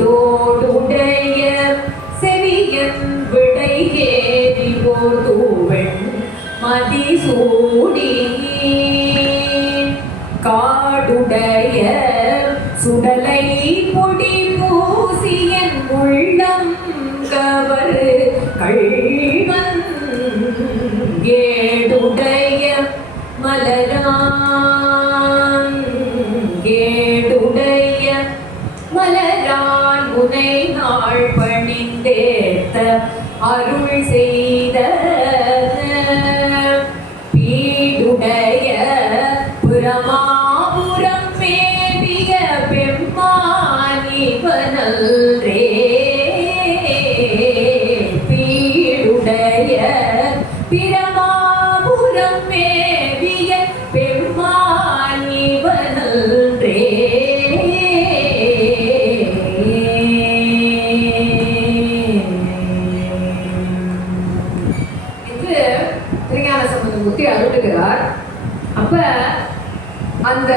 தோடுடைய செவியன் விடை ஏறி போதூவெண் மதிசூடி, காடுடைய சுடலை பொடி பூசியன் உள்ளம் கவர் கள்வன், ஏடுடைய மலரான், ஏடுடைய மலரான் உனை நாள் பணிந்தேத்த அருள் செய்த, பீடுடைய புறமாபுரம் மேவிய பெம்மானிவனல்ரே, பீடுடைய பிரமாபுரம் மேவிய பெம்மானிவனல்ரே. என்று திருஞான சம்பந்தமூர்த்தி அருளுகிறார். அப்ப அந்த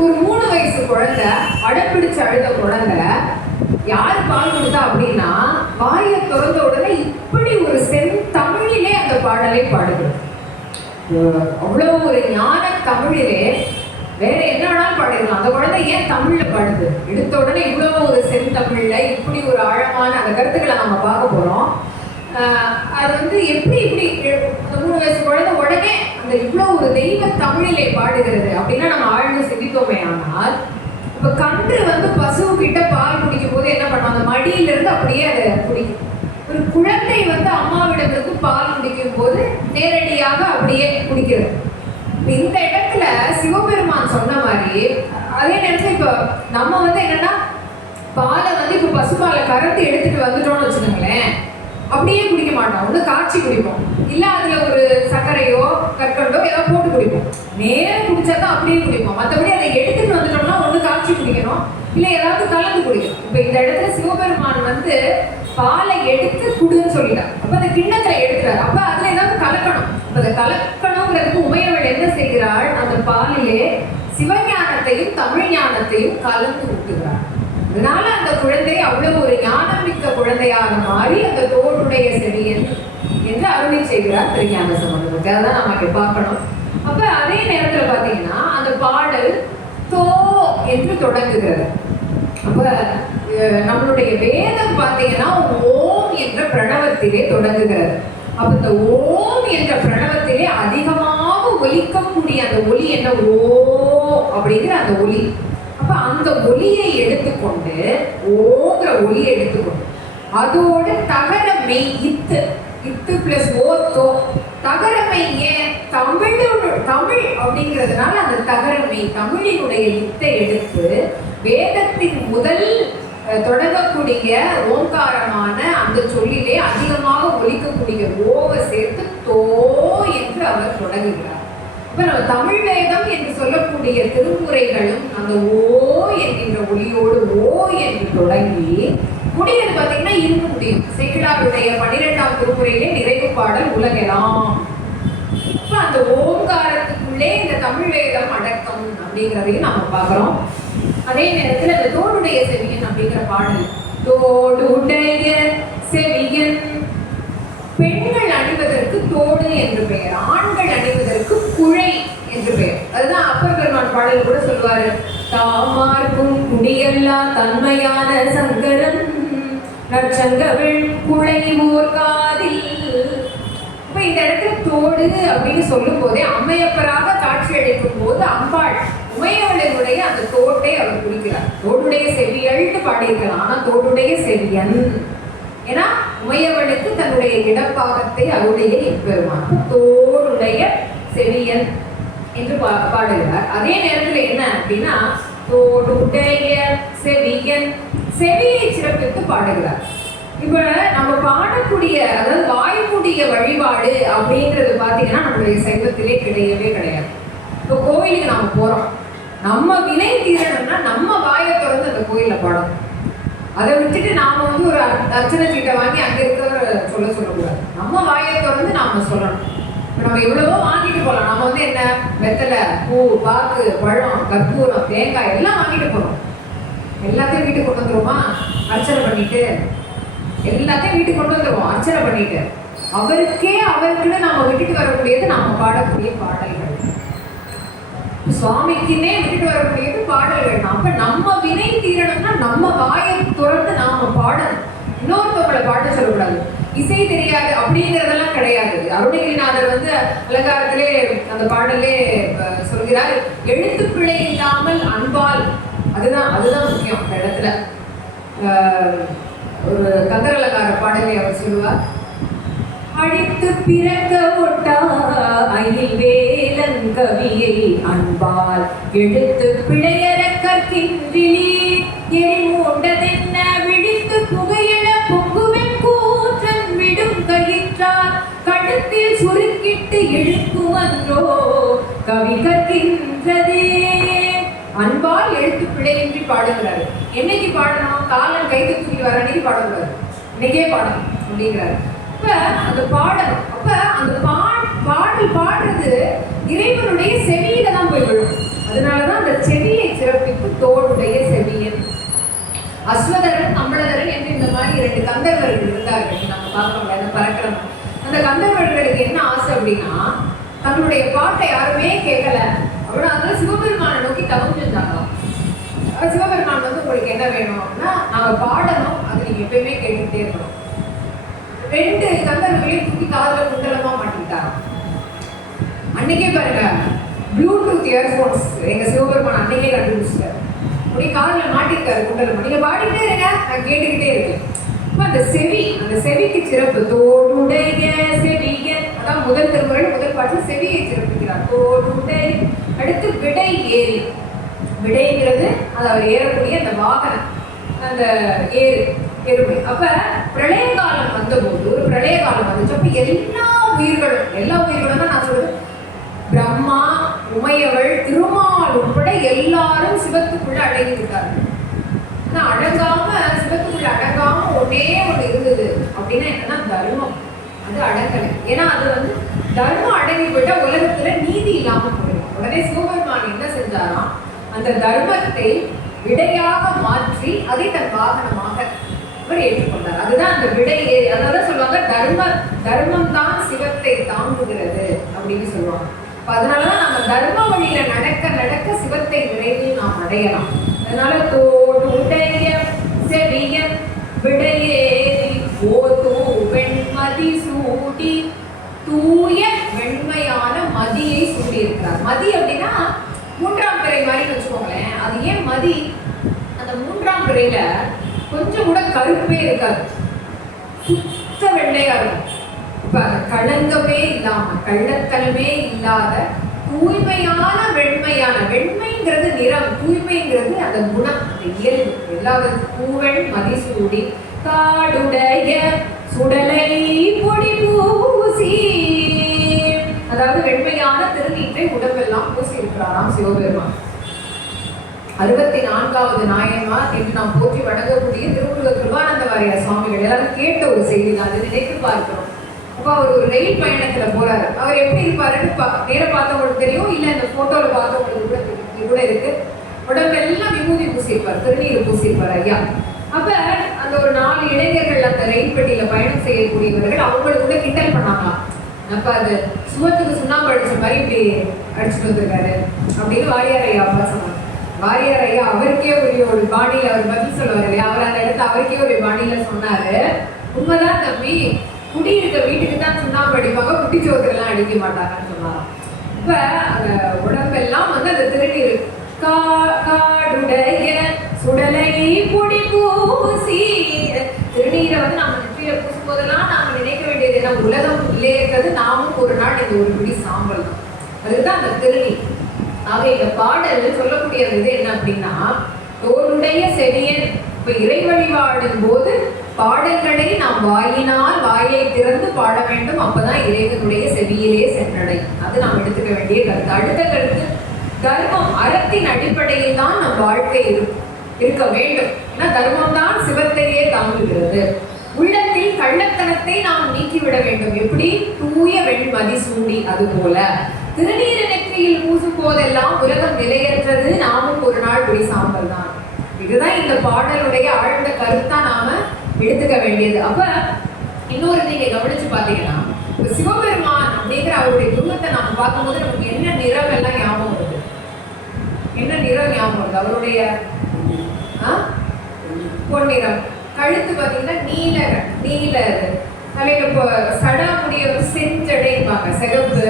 ஒரு 3 வயசு குழந்தை, அடப்பிடிச்சு அழுத குழந்தை, யாரு பால் கொடுத்தா அப்படின்னா வாயை திறந்த உடனே இப்படி ஒரு செந்தமிழிலே அந்த பாடலை பாடுகிறது. அவ்வளவு ஒரு ஞான தமிழிலே வேற என்ன வேணாலும் பாடிடலாம். அந்த குழந்தை ஏன் தமிழ்ல பாடுது? எடுத்த உடனே இவ்வளவு ஒரு செந்தமிழ்ல இப்படி ஒரு ஆழமான அந்த கருத்துக்களை நம்ம பார்க்க போறோம். அது வந்து எப்படி அந்த 3 வயசு குழந்தை உடனே அந்த இவ்வளவு ஒரு தெய்வ தமிழிலே பாடுகிறது அப்படின்னா நம்ம ஆழ்ந்து சிந்தித்தோமே. ஆனால் இப்ப கன்று வந்து பசு கிட்ட பால் குடிக்கும் போது என்ன பண்ணும், அந்த மடியில இருந்து அப்படியே அதை குடிக்கும். ஒரு குழந்தை வந்து அம்மாவிடமிருந்து பால் குடிக்கும் போது நேரடியாக அப்படியே குடிக்கிறது. இந்த இடத்துல சிவபெருமான் சொன்ன மாதிரி அதே நேரத்துல இப்ப நம்ம வந்து என்னன்னா பாலை வந்து இப்ப பசுபாலை கறந்து எடுத்துட்டு வந்துட்டோம்னு வச்சுக்கோங்களேன், அப்படியே குடிக்க மாட்டோம். ஒன்று காய்ச்சி குடிப்போம், இல்ல அதுல ஒரு சர்க்கரையோ கற்கண்டோ ஏதோ போட்டு குடிப்போம். நேரம் குடிச்சாதான் அப்படியே குடிப்போம். மற்றபடி அதை எடுத்துட்டு வந்துட்டோம்னா ஒன்று காய்ச்சி குடிக்கணும், இல்ல ஏதாவது கலந்து குடிக்கணும். இப்ப இந்த இடத்துல சிவபெருமான் வந்து பாலை எடுத்து குடுன்னு சொல்லிட்டார். அப்ப அந்த கிண்ணத்துல எடுக்கிறார். அப்ப அதுல ஏதாவது கலக்கணும். அதை கலக்கணுங்கிறதுக்கு உமையவள் என்ன செய்கிறாள், அந்த பாலிலே சிவஞானத்தையும் தமிழ் ஞானத்தையும் கலந்து ஊட்டுகிறார். அதனால அந்த குழந்தை அவ்வளவு ஒரு ஞானம் மிக்க குழந்தையாக மாறி அந்த தோளுடைய செவியன் என்று அருளை செய்கிறார் திருஞான சம்பந்தமூர்த்தி. அதான் நம்ம இங்க பார்க்கணும். அப்ப அதே நேரத்துல பாத்தீங்கன்னா அந்த பாடல் தோ என்று தொடங்குகிறது. அப்ப நம்மளுடைய வேதம் பாத்தீங்கன்னா ஓம் என்ற பிரணவத்திலே தொடங்குகிறது. அப்ப இந்த ஓம் என்ற பிரணவத்திலே அதிகமாக ஒலிக்கக்கூடிய அந்த ஒலி என்ன, ஓ அப்படிங்கிற அந்த ஒலி. அப்ப அந்த ஒலியை எடுத்துக்கொண்டு, ஓங்கிற ஒலியை எடுத்துக்கொண்டு அதோட தகர மெய் இத்து, இத்து பிளஸ் ஓ தோ, தகரமை ஏன் தமிழ் அப்படிங்கிறதுனால அந்த தகரமை தமிழினுடைய இத்தை எடுத்து வேதத்தின் முதல் தொடங்கக்கூடிய ஓங்காரமான அந்த சொல்லிலே அதிகமாக ஒலிக்கக்கூடிய ஓவை சேர்த்து தோ என்று அவர் தொடங்குகிறார். இப்ப நம்ம தமிழ் வேதம் என்று சொல்லக்கூடிய திருமுறைகளும் அந்த ஓ என்கின்ற ஒலியோடு ஓ என்று தொடங்கி முடிகிறது பார்த்தீங்கன்னா இருக்க முடியும். சேக்கிழாருடைய 12ஆம் திருமுறையிலே நிறைவு பாடல் உலகெல்லாம். இப்ப அந்த ஓங்காரத்துக்குள்ளே இந்த தமிழ் வேதம் அடக்கம் அப்படிங்கிறதையும் நாம பார்க்கிறோம். அதே நேரத்தில் இந்த தோடுடைய செவியன் அப்படிங்கிற பாடல், தோடுடைய செவியன், பெண்கள் அணிவதற்கு தோடு என்று பெயர், ஆண்கள் அணிவதற்கு குழை என்று பெயர். அதுதான் அப்பர் பெருமான் பாடல் கூட சொல்வாரு, தாமார்க்கும் குடியல்லா தன்மையான சங்கரன் நற்சங்கவள் குழை ஊர்காதில். இப்ப இந்த இடத்துல தோடு அப்படின்னு சொல்லும் போதே அம்மையப்பராக காட்சி அளிக்கும் போது அம்பாள் உமையவளினுடைய அந்த தோட்டை அவர் குறிக்கிறார். தோடுடைய செவியல்னு பாடியிருக்கலாம், ஆனா தோடுடைய செவியன், ஏன்னா உமையவளுக்கு தன்னுடைய இடப்பாகத்தை அவருடைய எப்பெருமான் தோடுடைய செவியன் என்று பாடுகிறார். அதே நேரத்தில் என்ன அப்படின்னா தோடுடைய செவியன், செவியை சிறப்பித்து பாடுகிறார். இப்ப நம்ம பாடக்கூடிய, அதாவது வாய்மூடிய வழிபாடு அப்படின்றது பாத்தீங்கன்னா நம்மளுடைய சைவத்திலே கிடையவே கிடையாது. இப்போ கோயிலுக்கு நாம போறோம், நம்ம வினை தீரணும்னா நம்ம வாயை திறந்து அந்த கோயில பாடணும். அதை விட்டுட்டு நாம ஒரு அர்ச்சனை சீட்டை வாங்கி அங்க இருக்கிறவரை சொல்லக்கூடாது. நம்ம வாயை திறந்து நாம சொல்லணும். இப்போ நம்ம எவ்வளவோ வாங்கிட்டு போகலாம். நம்ம என்ன வெத்தலை, பூ, பாக்கு, பழம், கற்பூரம், தேங்காய் எல்லாம் வாங்கிட்டு போறோம். எல்லாத்தையும் வீட்டுக்கு கொண்டு வந்துருவோமா? அர்ச்சனை பண்ணிட்டு எல்லாத்தையும் வீட்டுக்கு கொண்டு வந்துருவோம் அர்ச்சனை பண்ணிட்டு. அவருக்குன்னு நாம விட்டுட்டு வரக்கூடியது நாம பாடக்கூடிய பாடல்கள். சுவாமிக்குன்னே விட்டுட்டு வரக்கூடியது பாடல்கள். அப்ப நம்ம வினை தீரணும்னா நம்ம வாயை திறந்து நாம பாடணும். இன்னொருத்தவங்களை பாட சொல்லக்கூடாது. இசை தெரியாது அப்படிங்கிறதெல்லாம் கிடையாது. அருணகிரிநாதர் அலங்காரத்திலே அந்த பாடலே சொல்கிறார், எழுத்து பிழை இல்லாமல் அன்பால். அதுதான் முக்கியம் அந்த இடத்துல. ஒரு கந்தரலங்கார பாடலை அவர் சொல்லுவார், அழித்து பிறக்க ஒட்டா அயில் வேலன் கவியை அன்பால் எழுத்து பிழையற கற்கின்றிலி எரிமூண்டதென்ன விழித்து புகையில பொங்குவென் கூற்றன் விடும் கயிற்றார் கழுத்தில் சுருக்கிட்டு இழுக்குமன்றோ கவி கற்கின்றதே. அன்பால் எழுத்து பிழையின்றி பாடுகிறாரு. என்னைக்கு பாடணும்? காலம் கைது தூக்கி வர அன்னைக்கு பாடக்கூடாது, இன்னைக்கே பாடணும் அப்படிங்கிறாரு. அப்ப அந்த பாடணும். அப்ப அந்த பாடல் பாடுறது இறைவனுடைய செவியில தான் போய் விழும். அதனாலதான் அந்த செவியை சிறப்பித்து தோடுடைய செவியன். அஸ்வதரன், கமலதரன் என்று இந்த மாதிரி 2 கந்தர்வர்கள் இருந்தார்கள். நம்ம பார்க்க அந்த பறக்கிறோம். அந்த கந்தர்வர்களுக்கு என்ன ஆசை அப்படின்னா, தன்னுடைய பாட்டை யாருமே கேட்கல அப்படின்னா அதனால சிவபெருமானை நோக்கி தவம் செஞ்சாங்களாம். சிவபெருமான் உங்களுக்கு என்ன வேணும் அப்படின்னா, நாங்க பாடணும், அது நீங்க எப்பயுமே கேட்டுக்கிட்டே இருக்கணும். 2 கந்தர்களையும் தூக்கி காதுல குண்டலமா மாட்டிக்கிட்டாங்க. அன்னைக்கே பாருங்க, ப்ளூடூத் இயர்போன்ஸ் எங்க சிவபெருமான் அன்னைக்கே கண்டுபிடிச்சிட்டாரு. அப்படி காதுல மாட்டிருக்காரு குண்டலமா. நீங்க பாடிக்கிட்டே இருங்க, நான் கேட்டுக்கிட்டே இருக்கேன். இப்ப அந்த செவிக்கு சிறப்பு. தோடுடைய செவியன், அதான் முதல் திருமுறை முதல் பாட்டு செவியை சிறப்பிக்கிறார். தோடுடை. அடுத்து விடை ஏறி. விடைங்கிறது அது அவர் ஏறக்கூடிய அந்த வாகனம், அந்த எருமை. அப்ப பிரளய காலம் வந்தபோது, ஒரு பிரளய காலம் வந்துச்சு. அப்ப எல்லா உயிர்களும் தான் நான் சொல்றது, பிரம்மா, உமையவள், திருமால் உட்பட எல்லாரும் சிவத்துக்குள்ள அடங்கி விட்டார்கள். அடங்காம, சிவத்துக்குள்ள அடங்காம ஒன்னே ஒண்ணு இருந்தது அப்படின்னா என்னன்னா தர்மம். அது அடங்கலை. ஏன்னா அது தர்மம் அடங்கி போயிட்டா உலகத்துல நீதி இல்லாம போயிடும். உடனே சிவபெருமான் என்ன செஞ்சாராம், அந்த தர்மத்தை விடையாக மாற்றி அதை தன் வாகனமாக அவர் ஏற்றுக்கொண்டார். அதுதான் அந்த விடை. அதான் சொல்லுவாங்க, தர்மம் தான் சிவத்தை தாங்குகிறது அப்படின்னு சொல்லுவாங்க. அதனாலதான் நம்ம தர்ம வழியில நடக்க சிவத்தை விரைவில் நாம் அடையலாம். அதனால தோடுடைய செவியன் விடையேறி ஓதோ வெண்மதி சூடி, தூய வெண்மையான மதியை சூடி இருக்கிறார். மதி அப்படின்னா 3ஆம் பிறை மாதிரி அது ஏன் மதி அந்த மூன்றாம் பிறையில கொஞ்சம் கூட கருப்பே இருக்காது, சுத்த வெள்ளையா இருக்கும். இப்ப அந்த களங்கமே இல்லாம கள்ளத்தனமே இல்லாத தூய்மையான வெண்மையான, வெண்மைங்கிறது நிறம், தூய்மைங்கிறது அந்த குணம், அந்த இயல்பு. எல்லாவது பூவெண் மதிசூடி காடுடைய சுடலை பொடி பூசி, அதாவது வெண்மையான திருநீற்றை உடம்பெல்லாம் பூசி இருக்கிறாராம் சிவபெருமான். 64வது நாயன்மார் என்று நாம் போற்றி வணங்கக்கூடிய திருமுருக கிருபானந்த வாரியார் சுவாமிகள் எல்லாரும் கேட்ட ஒரு செய்தி தான், அதை நினைத்து பார்க்கிறோம். அப்போ அவர் ஒரு ரயில் பயணத்துல போறாரு. அவர் எப்படி இருப்பாருன்னு நேர பார்த்தவங்களுக்கு தெரியும், இல்ல இந்த போட்டோல பார்த்தவங்களுக்கு கூட இருக்கு. உடம்பெல்லாம் விபூதி பூசியிருப்பார், திருநீர் பூசியிருப்பார் ஐயா. அப்ப அந்த ஒரு 4 இளைஞர்கள் அந்த ரயில் பெட்டியில பயணம் செய்யக்கூடியவர்கள் அவங்களுக்கு கூட கிண்டல் பண்ணாங்களாம். அப்ப அது சுமத்துக்கு சுண்ணாம்பு அடிச்ச மாதிரி இப்படி அடிச்சுட்டு வந்திருக்காரு அப்படின்னு வாரியார் ஐயா அப்பா சொன்னாங்க. வாரியார் ஐயா அவருக்கே ஒரு பாணியில அவர் பதில் சொல்லுவார் இல்லையா, அவர் அந்த இடத்துல அவருக்கே ஒரு பாணியில சொன்னாரு, உண்மைதான் தம்பி, குடியிருக்க வீட்டுக்கு தான் சுண்ணாம்பு அடிப்பாங்க, குட்டிச்சோத்துக்கெல்லாம் அடிக்க மாட்டாங்கன்னு சொன்னாராம். இப்ப அந்த உடம்பெல்லாம் வந்து அந்த திருநீர் காடுடைய சுடலை பொடி பூசி, திருநீரை வந்து நம்ம நெற்றியில பூசும் போதெல்லாம் நாம நினைக்க வேண்டியது என்ன, உலகம் இல்லையது நாமும் ஒரு நாள் இந்த ஒரு பிடி சாம்பல் தான், அதுதான் அந்த திருநீர். ஆக இந்த பாடல் சொல்லக்கூடிய இது என்ன அப்படின்னா, தோளுடைய செவியன். இப்ப இறை வழிபாடும் போது பாடல்களை நாம் வாயினால் வாயை திறந்து பாட வேண்டும், அப்பதான் இறைவனுடைய செவியிலே சென்றடையும். அது நாம் எடுத்துக்க வேண்டிய கருத்து. அடுத்த கருத்து, தர்மம், அறத்தின் அடிப்படையில் தான் நம் வாழ்க்கை இருக்க வேண்டும். ஏன்னா தர்மம் தான் சிவத்தையே தாங்குகிறது. உள்ளத்தில் கள்ளத்தனத்தை நாம் நீக்கிவிட வேண்டும். எப்படி? தூய வெண்மதி சூடி. அது போல திருநீர நெற்றியில் பூசும் போதெல்லாம் உலகம் நிலையற்றது, நாமும் ஒரு நாள் குடி சாம்பல் தான். இதுதான் இந்த பாடலுடைய ஆழ்ந்த கருத்தா நாம எடுத்துக்க வேண்டியது. அப்ப இன்னொரு நீங்க கவனிச்சு பாத்தீங்கன்னா, சிவபெருமான் அப்படிங்கிற அவருடைய துருவத்தை நாம பார்க்கும்போது நமக்கு என்ன நிறம் எல்லாம் ஞாபகம் வருது? என்ன நிறம் ஞாபகம் வருது? அவருடைய பொன்னிறம். கழுத்து பாத்தீங்கன்னா நீல தலையில சடாமுடிய செஞ்சடைப்பாங்க சிகப்பு.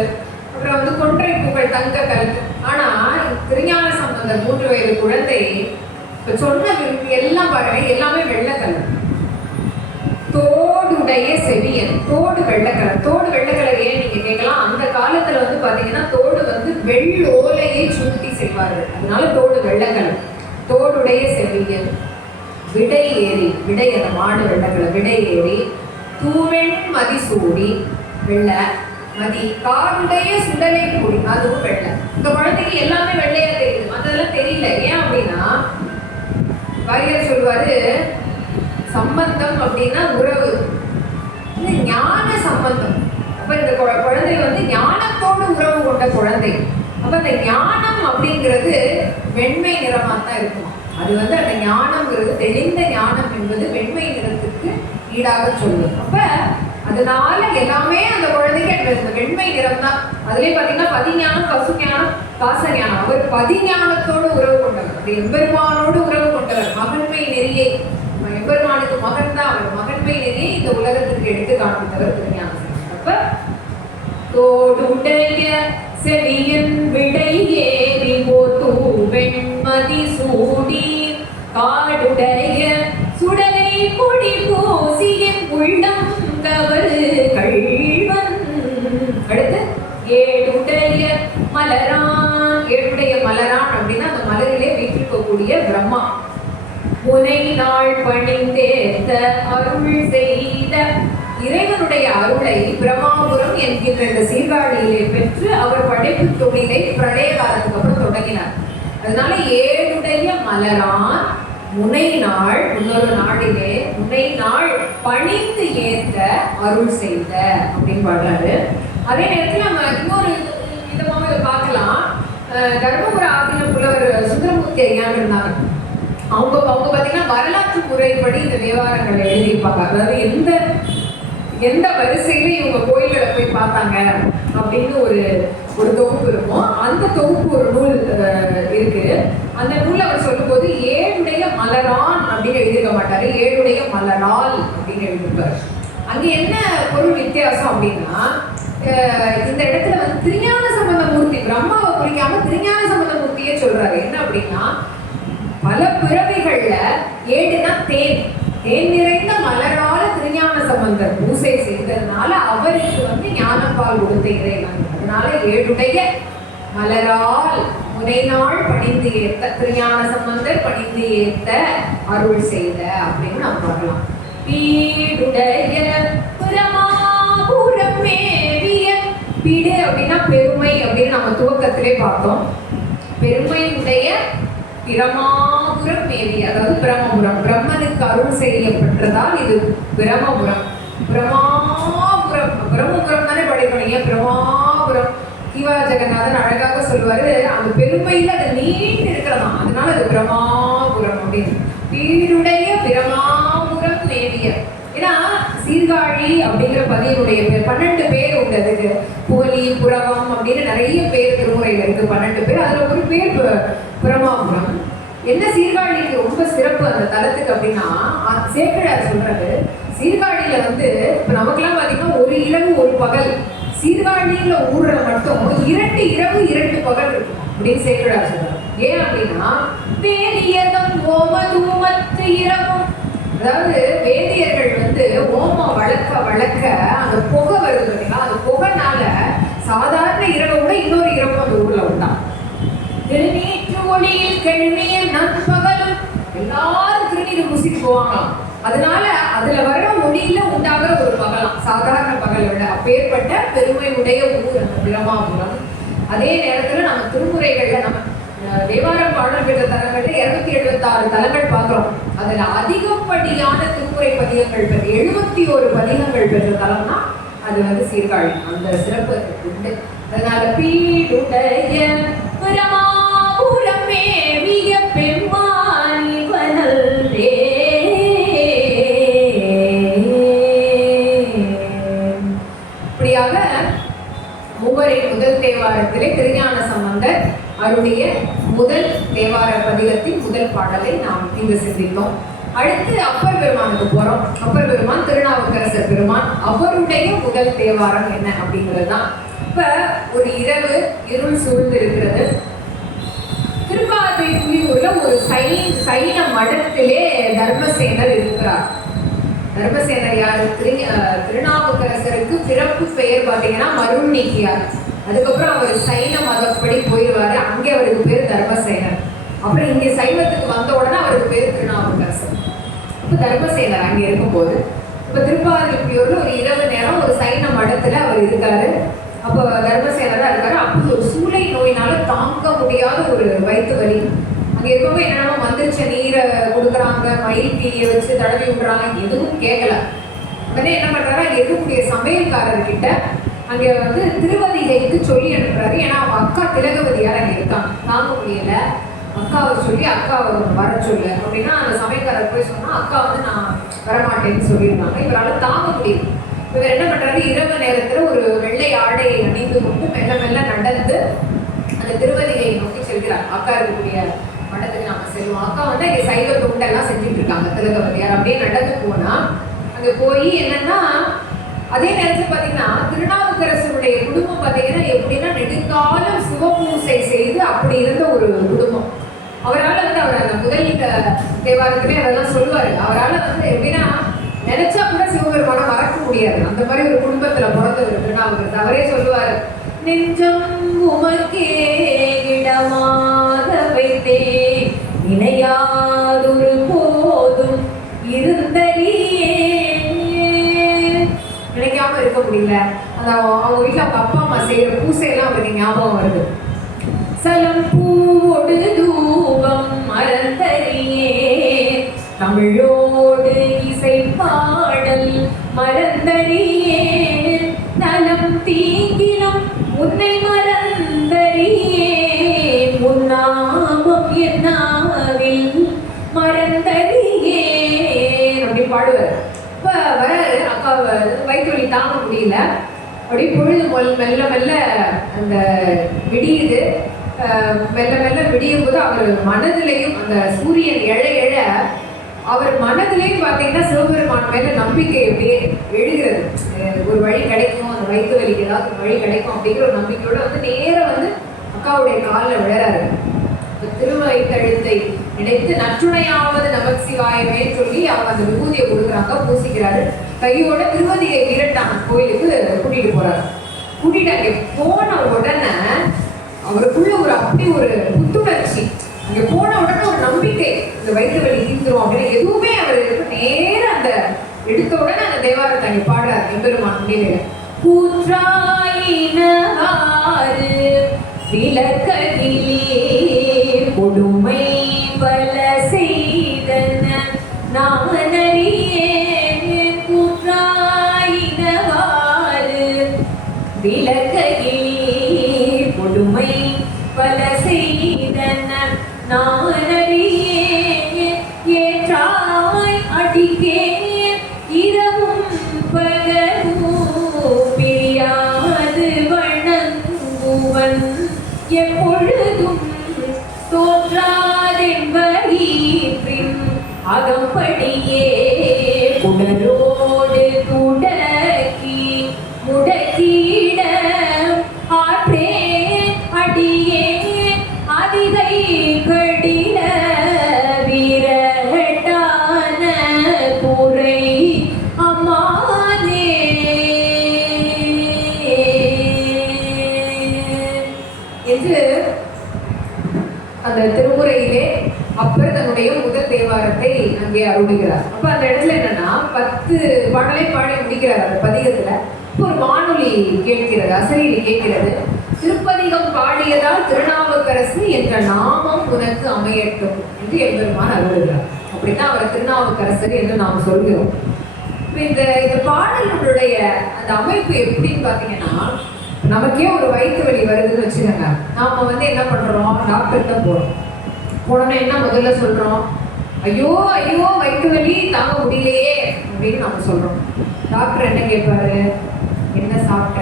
அப்புறம் வந்து கொன்றை பூக்கள் தங்க கழுத்து. ஆனா திருஞான சம்பந்தர் 3 வயது குழந்தை சொன்ன எல்லாம் பாருங்க, எல்லாமே வெள்ளைக்கலர். தோடுடைய செவியன், தோடு வெள்ளைக்கலர். தோடு வெள்ளைக்கலர் ஏன் நீங்க கேட்கலாம், அந்த காலத்துல வந்து பாத்தீங்கன்னா தோடு வந்து வெள்ளோலையை சுத்தி செய்வார்கள், அதனால தோடு வெள்ளைக்கலர். தோடுடைய செவியன் விடை ஏறி, விடை அந்த மாடு வெள்ளைக்கலர், விடை ஏறி தூவெண் மதிசூடி, வெள்ளை மதி காடுடைய சுடலை கூடி, அதுவும் வெள்ளை. இந்த குழந்தைக்கு எல்லாமே வெள்ளையா தெரியுது, அதெல்லாம் தெரியல. ஏன் அப்படின்னா வாரியார் சொல்வாரு, சம்பந்தம் அப்படின்னா உறவு, ஞான சம்பந்தம். அப்ப இந்த குழந்தை வந்து ஞானத்தோடு உறவு கொண்ட குழந்தை. அப்ப அந்த ஞானம் அப்படிங்கிறது வெண்மை நிறமா தான் இருக்குமா. அது வந்து அந்த ஞானம்ங்கிறது, தெளிந்த ஞானம் என்பது வெண்மை நிறத்துக்கு ஈடாக சொல்லுது. அப்ப அதனால எல்லாமே அந்த குழந்தைக்கு அந்த வெண்மை நிறம் தான். அதுலயே பாத்தீங்கன்னா பதிஞானம், பசுஞானம், பாசஞானம். அவர் பதிஞானத்தோடு உறவு கொண்டவர், அது எம்பெருமானோடு உறவு கொண்டவர். மகன்மை நெறியை, எம்பெருமானுக்கு மகன் தான் அவர். மகன்மை நெறியை இந்த உலகத்திற்கு எடுத்து காண்பித்தவர் திருஞான. அப்ப தோடுடைய செவியன் விடை ஏறி போத்து வெண்மதி சூடி காடுடைய சுடலை பொடி பூசியின் உள்ளம் கவரு கள்வன். அடுத்து ஏடுடைய மலரான். ஏடுடைய மலரான் அப்படின்னா அந்த மலரிலே வீற்றிருக்கக்கூடிய பிரம்மா. புனை நாள் பணிந்தேத்த அருள் செய்த இறைவனுடைய அருளை பிரம்மாபுரம் என்கின்ற இந்த சீர்காழியிலே பெற்று அவர் படைப்பு தொழிலை பிரளய காலத்துக்கு அப்புறம் தொடங்கினார். அதனால ஏடுடைய மலரான் முனை நாள், இன்னொரு நாளிலே முனை நாள் பணிந்து ஏத்த அருள் செய்த அப்படின்னு பாடுறாரு. அதே நேரத்தில் நம்ம இன்னொரு விதமாக இதை பார்க்கலாம். தர்மபுர ஆதீன புலவர் சுந்தரமூர்த்தி ஐயான்னு இருந்தாங்க. அவங்க பார்த்தீங்கன்னா வரலாற்று முறைப்படி இந்த தேவாரங்களை எழுதியிருப்பாங்க. அதாவது எந்த வரிசையில இவங்க கோயில்களை போய் பார்த்தாங்க அப்படின்னு ஒரு தொகுப்பு இருக்கும். அந்த தொகுப்பு ஒரு நூல் இருக்கு. அந்த நூல் அவர் சொல்லும் போது ஏழுடைய மலரான் அப்படின்னு எழுதிருக்க மாட்டாரு, ஏழுடைய மலரால் அப்படின்னு எழுதிருப்பாரு. அங்க என்ன பொருள் வித்தியாசம் அப்படின்னா, இந்த இடத்துல வந்து திருஞான சம்பந்த மூர்த்தி, பிரம்மாவை குறிக்காம திருஞான சம்பந்த மூர்த்தியே சொல்றாரு. என்ன அப்படின்னா, பிறவிகள்ல 7னா தேன் நிறைந்த மலரால திருஞான சம்பந்தர் பூசை செய்ததுனால அவருக்கு ஞானப்பால் கொடுத்த இறைவன். அதனால 7 மலரால் முனைநாள் பணிந்து ஏத்த திருஞான சம்பந்தர் பணிந்து ஏத்த அருள் செய்த அப்படின்னு நம்ம பார்க்கலாம். பீடுடைய பிரமாபுரம் மேவிய, பீடு அப்படின்னா பெருமை அப்படின்னு நம்ம துவக்கத்திலே பார்த்தோம். பெருமை உடைய பிரமாபுரம் மேவிய, அதாவது பிரம்மபுரம், பிரம்மனுக்கு அருள் செய்யப்பட்டதால் இது பிரம்மபுரம். பிரமாபுரம், பிரம்மபுரம் தானே படிக்கணும், ஏன் பிரமாபுரம்? சிவா ஜெகநாதன் அழகாக சொல்லுவாரு, அந்த பெருமையில அது நீண்டு இருக்கிறதா, அதனால அது பிரமாபுரம் அப்படின்னு. பீடுடைய பிரமாபுரம் மேவிய. ஏன்னா சீர்காழி அப்படிங்கிற பதியினுடைய பேர் 12 பேர் உண்டு. அதுக்கு புகழி, புறவம் அப்படின்னு நிறைய பேர் திருமுறையில் இருக்கு, 12 பேர். அதுல ஒரு பேர் பிரமாபுரம். என்ன சீர்காழிக்கு ரொம்ப சிறப்பு அந்த தலத்துக்கு அப்படின்னா, சேக்கிழார் சொல்றது, சீர்காழியில இப்ப நமக்கெல்லாம் பாத்தீங்கன்னா ஒரு இரவு ஒரு பகல், சீர்காழியில ஊர்ல மட்டும் 2 இரவு 2 பகல் இருக்கும் அப்படின்னு சேக்கிழார் சொல்றாரு. ஏன் அப்படின்னா வேதியதம் ஓமதூமத்து இரவும், அதாவது வேதியர்கள் ஓமம் வளர்க்க அந்த புகை வருது பார்த்தீங்களா, அந்த புகைனால சாதாரண இரவை விட இன்னொரு இரவு அந்த ஊர்ல உண்டா. திருநீற்று ஒளியில் கெழுமிய நண்பகலும் எல்லாரும் திருநீர் பூசிட்டு போவாங்களாம். அதனால அதுல வர ஒளியில உண்டாகிற ஒரு பகலாம், சாதாரண பகலை விட. அப்பேற்பட்ட பெருமை உடைய ஊர் அந்த பிரமாபுரம். அதே நேரத்துல நம்ம திருமுறைகள்ல நம்ம தேவாரம் பாடல் பெற்ற தலங்கள்ல 276 தலங்கள் பார்க்கிறோம். அதுல அதிகப்படியான திருமுறை பதிகங்கள் பெற்ற 71 பதிகங்கள் பெற்ற தலம்னா அது சீர்காழி. அந்த சிறப்பு உண்டு. அதனால பீடுடைய பிரமாபுரம் மேவிய பெம்மானி வனல்லே. இப்படியாக மூவரின் முதல் தேவாரத்திலே திருஞான சம்பந்தர் அவருடைய முதல் தேவார பதிகத்தின் முதல் பாடலை நாம் இங்கு சிந்தித்தோம். அடுத்து அப்பர் பெருமானுக்கு போறோம். அப்பர் பெருமான் திருநாவுக்கரசர் பெருமான், அவருடைய முதல் தேவாரம் என்ன அப்படிங்கிறது தான். இப்ப ஒரு இரவு இருள் சூழ்ந்து இருக்கிறது. திருப்பாதிரை புலியூர்ல ஒரு சைன மடத்திலே தர்மசேனர் இருக்கிறார். தர்மசேனர் யாரு? திருநாவுக்கரசருக்கு பிறப்பு பெயர் பார்த்தீங்கன்னா மருள் நீக்கியார். அதுக்கப்புறம் அவர் சைன மதப்படி போயிடுவாரு, அங்கே அவருக்கு பேர் தர்மசேனர். அப்புறம் இங்கே சைவத்துக்கு வந்த உடனே அவருக்கு பேர் திருநாவுக்கரசர். இப்போ தர்மசேனர் அங்கே இருக்கும்போது இப்போ திருப்பாதிரிப்புலியூர்ல ஒரு இரவு நேரம் ஒரு சைன மடத்துல அவர் இருக்காரு. அப்போ தர்மசேனரா இருக்காரு. அப்போ ஒரு சூளை நோயினால தாங்க முடியாத ஒரு வயிற்று வலி. அங்கே இருக்கவங்க என்னென்னமோ மந்திரிச்ச நீரை கொடுக்குறாங்க, மயில் தீயை வச்சு தடவி விடுறாங்க, எதுவும் கேட்கல. உடனே என்ன பண்றாரு, அங்கே இருக்கக்கூடிய சமையல்காரர்கிட்ட அங்கே திருவதிகைக்கு சொல்லி அனுப்புறாரு. ஏன்னா அவங்க அக்கா திலகவதியார் அங்கே இருக்காங்க, தாங்க முடியல, அக்காவை சொல்லி அக்காவை வர சொல்லு அப்படின்னா அந்த சமையல்காரர் போய் சொன்னா அக்கா நான் வரமாட்டேன்னு சொல்லியிருந்தாங்க. இவரால் தாங்க முடியும். இவர் என்ன பண்றாரு, இரவு நேரத்துல ஒரு வெள்ளை ஆடையை அணிந்து கொண்டு மெல்ல மெல்ல நடந்து அந்த திருவதிகையை நோக்கி செல்கிறார். அக்கா இருக்கக்கூடிய மடத்துக்கு நாம செல்வோம். அக்கா இங்க சைவ தொண்டெல்லாம் செஞ்சுட்டு இருக்காங்க திலகவதியார். அப்படியே நடந்து போனா அங்க போய் என்னன்னா, அதே நேரத்தில் பார்த்தீங்கன்னா திருநாவுக்கரசருடைய குடும்பம் பார்த்தீங்கன்னா எப்படின்னா நெடுங்காலம் சிவபூசை செய்து அப்படி இருந்த ஒரு குடும்பம். அவரால் அவர் அந்த முதல் தேவாரத்திலே அதெல்லாம் சொல்லுவாரு. அவரால் எப்படின்னா நினைச்சா கூட சிவபெருமானை மறக்க முடியாது. அந்த மாதிரி ஒரு குடும்பத்துல பிறந்தவர் திருநாவுக்கரசர். அவரே சொல்லுவாரு, நெஞ்சம் உமக்கே இடமாக வைத்தே நினையாதொரு போதும் இருந்தறியே. நினைக்காம இருக்க முடியல. அவங்க வீட்டுல அவங்க அப்பா அம்மா செய்யற பூசையெல்லாம் அவருக்கு ஞாபகம் வருது. சலம் பூவோடு தூபம் மறந்தறியே தமிழோடு இசை பாடல் மறந்தறியே நலம் தீங்கிலும் உன்னை மறந்தறியே முன்னாமம் என்னாவில் மறந்தறியே அப்படி பாடுவார். இப்ப வர அக்காவை வயிற்று வலி தாங்க முடியல. அப்படியே பொழுது மெல்ல மெல்ல அந்த விடியுது. மெல்ல மெல்ல விடியும் போது அவர் மனதிலையும் அந்த சூரியன் எழ எழ அவர் மனதிலையும் பார்த்தீங்கன்னா சிவபெருமான் மேல நம்பிக்கை அப்படியே எழுகிறது. ஒரு வழி கிடைக்கும், அந்த வயிற்று வலிக்கு ஏதாவது ஒரு வழி கிடைக்கும் அப்படிங்கிற ஒரு நம்பிக்கையோட நேரம் அக்காவுடைய காலில் விழறாரு. திருவயிற்றெழுத்தை நினைத்து நற்றுணையாவது நமச்சிவாயமே சொல்லி அவங்க அந்த விபூதியை கொடுக்குறாங்க, பூசிக்கிறாரு. கையோட திருவதியை இரண்டாம் கோயிலுக்கு கூட்டிட்டு போறாரு. கூட்டிட்டு அங்கே போன உடனே அவருக்குள்ள ஒரு அப்படி ஒரு புத்துணர்ச்சி. அங்கே போன உடனே ஒரு நம்பிக்கை, இந்த வயிற்று வலி தீர்ந்துரும் அப்படின்னு எதுவுமே அவர் நேர அந்த எடுத்த உடனே அந்த தேவாரத்தை அங்கே பாடுறாரு எம்பெருமான் முடியல. கூற்றாயினவாறு விளக்ககிலே கொடுமை பல செய்தன நானறியேன். கூற்றாயினவாறு விளக்ககிலே கொடுமை பல செய்தன நானறியேன். ஏற்றாய் அடிக்கே இரவும் பகலும் பிரியாது வணங்குவன் எப்பொழுதும் தோற்றாதென்பீற்றின் அகம்படியே உடலோடு துடக்கி முடக்கிட ஆற்றே அடியே அதிகை கடில வீரட்டான கூரை அம்மானே என்று அந்த திருமுறையிலே அப்பர் தன்னுடைய முதல் தேவாரத்தை அங்கே அருளுகிறார். அப்ப அந்த இடத்துல என்னன்னா 10 பாடலை பாடி முடிக்கிறார். அந்த பதிகத்துல ஒரு வானொலி கேட்கிறது, அசரீரி கேட்கிறது. திருப்பதிகம் பாடியதால் திருநாவுக்கரசு என்ற நாமம் உனக்கு அமையட்டும் என்று எம்பெருமான் அருளுகிறார். அப்படித்தான் அவர் திருநாவுக்கரசர் என்று நாம் சொல்கிறோம். இந்த பாடல்களுடைய அந்த அமைப்பு எப்படின்னு பாத்தீங்கன்னா, நமக்கே ஒரு வயிற்று வலி வருதுன்னு வச்சுக்கோங்க. நாம என்ன பண்றோம், டாக்டர்கிட்ட போறோம். போனோம்னா என்ன முதல்ல சொல்றோம், ஐயோ ஐயோ வயிற்று வலி தாங்க முடியலையே அப்படின்னு நம்ம சொல்றோம். டாக்டர் என்ன கேட்பாரு, என்ன சாப்பிட்ட,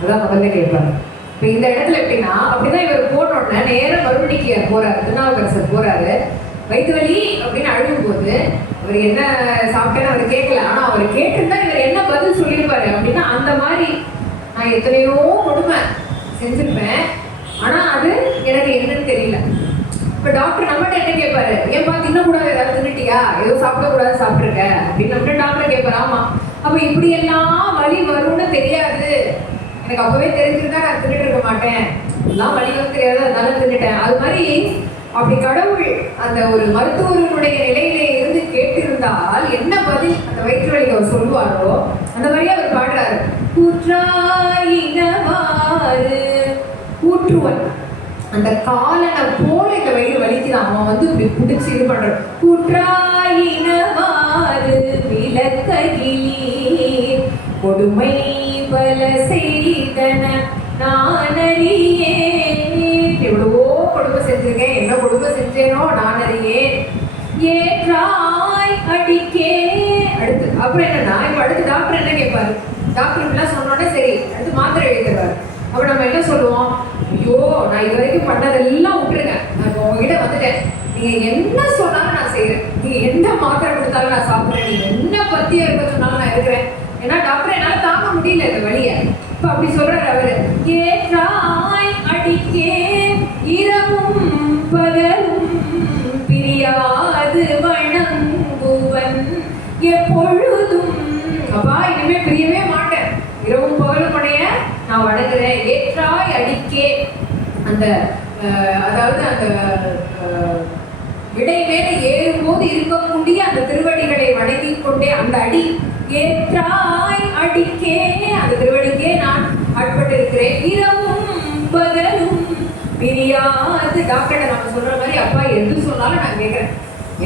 அதான் முதல்ல கேட்பாரு. இப்போ இந்த இடத்துல எப்படின்னா, அப்படிதான் இவர் போனோடனே நேரம் மறுபடிக்கு போறாரு, திருநாவுக்கரசர் போறாரு. வயிற்று வலி அப்படின்னு அழுகும் போது அவர் என்ன சாப்பிட்டேன்னு அவர் கேட்கல. ஆனா அவர் கேட்டிருந்தா இவர் என்ன பதில் சொல்லியிருப்பாரு அப்படின்னா, அந்த மாதிரி நான் எத்தனையோ கொடுமை செஞ்சிருப்பேன், ஆனா அது எனக்கு என்னன்னு தெரியல. இப்ப டாக்டர் நம்மகிட்ட என்ன கேட்பாரு, ஏன்பா தின்னக்கூடாது, ஏதாவது தின்னுட்டியா, ஏதோ சாப்பிடக்கூடாது சாப்பிட்டுருக்க அப்படின்னு நம்மகிட்ட டாக்டர் கேட்பாரு. ஆமா, அப்ப இப்படி எல்லாம் வலி வரும்னு தெரியாது, எனக்கு அப்பவே தெரிஞ்சிருந்தா நான் தின்னுட்டு இருக்க மாட்டேன், எல்லாம் வலி வந்து தெரியாது அதனால தின்னுட்டேன். அது மாதிரி அப்படி கடவுள் அந்த ஒரு மருத்துவர்களுடைய நிலையிலே இருந்து கேட்டிருந்தால் என்ன பதில் அந்த வயிற்று வலிக்கு அவர் சொல்லுவாரோ அந்த மாதிரியே அவர் பாடுறாரு. கூற்றாயினவாறு, கூற்றுவன் அந்த காலனை போல இந்த வயிறு வலிக்குதான், அவன் இப்படி பிடிச்சி இது பண்றான். கூற்றாயினவாறு விளக்ககிலே கொடுமை பல செய்தன நானறியேன். எவ்வளவோ கொடுமை செஞ்சிருக்கேன், என்ன கொடுமை செஞ்சேனோ நான் அறியேன். ஏற்றாய் அடிக்கே அடுத்து அப்புறம் என்னன்னா, இப்ப அடுத்து டாக்டர் என்ன கேட்பாரு, டாக்டர் இப்படிலாம் சொன்னோடனே சரி அடுத்து மாத்திரை எழுதுவாரு. அப்ப நம்ம என்ன சொல்லுவோம், ஐயோ நான் இது வரைக்கும் பண்ணதெல்லாம் விட்டுருங்க, நான் உங்ககிட்ட வந்துட்டேன், நீங்க என்ன சொன்னாலும் நான் செய்யறேன், நீங்க எந்த மாத்திரை கொடுத்தாலும் நான் சாப்பிடுறேன், நீங்க என்ன பத்தியா இருக்க சொன்னாலும் நான் இருக்கிறேன், ஏன்னா டாக்டர் என்னால தாங்க முடியல இந்த வழிய. இப்ப அப்படி சொல்றாரு அவரு. ஏற்றாய் அடிக்கே இரவும் பகலும் பிரியாது வணங்குவன் எப்பொழுதும். அப்பா இனிமே பிரியவே மாட்டேன், இரவும் பகலும் படைய நான் வணங்குறேன். ஏற்றாய் அடிக்கே அந்த அதாவது அந்த விடை மேல ஏறும்போது இருக்கக்கூடிய அந்த திருவடிகளை வணங்கி கொண்டே அந்த அடி, ஏற்றாய் அடிக்கே அந்த திருவடிக்கே நான் ஆட்பட்டிருக்கிறேன். இரவும் பகலும் பிரியாது. டாக்டர்கிட்ட நம்ம சொல்ற மாதிரி, அப்பா எது சொன்னாலும் நான் கேட்கிறேன்,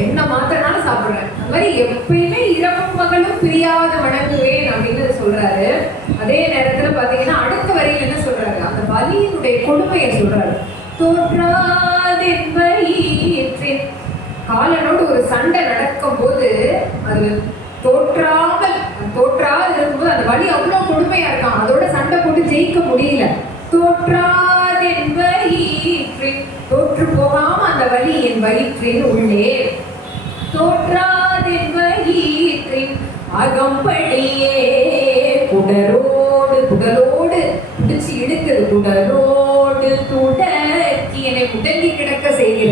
என்ன மாத்திரனாலும் சாப்பிடுறேன், அந்த மாதிரி எப்பயுமே இரவும் பகலும் பிரியாத வணங்குவேன் அப்படின்னு சொல்றாரு. அதே நேரத்துல பாத்தீங்கன்னா அடுத்த வரியில் என்ன சொல்றாரு, அந்த வலியினுடைய கொடுமையை சொல்றாரு. தோற்றாதென்பயிற்றின் காலனோடு ஒரு சண்டை நடக்கும் போது அது தோற்றாது இருக்கும்போது அந்த வலி அவ்வளவு கொடுமையா இருக்கான், அதோட சண்டை போட்டு ஜெயிக்க முடியல. தோற்றாதென்பயிற்றின் தோற்று போகாம அந்த வலி என் வயிற்றின் உள்ளே, தோற்றாதென்பயிற்றின் அகம்படியே குடலோடு பிடிச்சு இழுக்குது, குடலோடு துடக்கி என்னை முடங்கி கிடக்க செய்கிறது.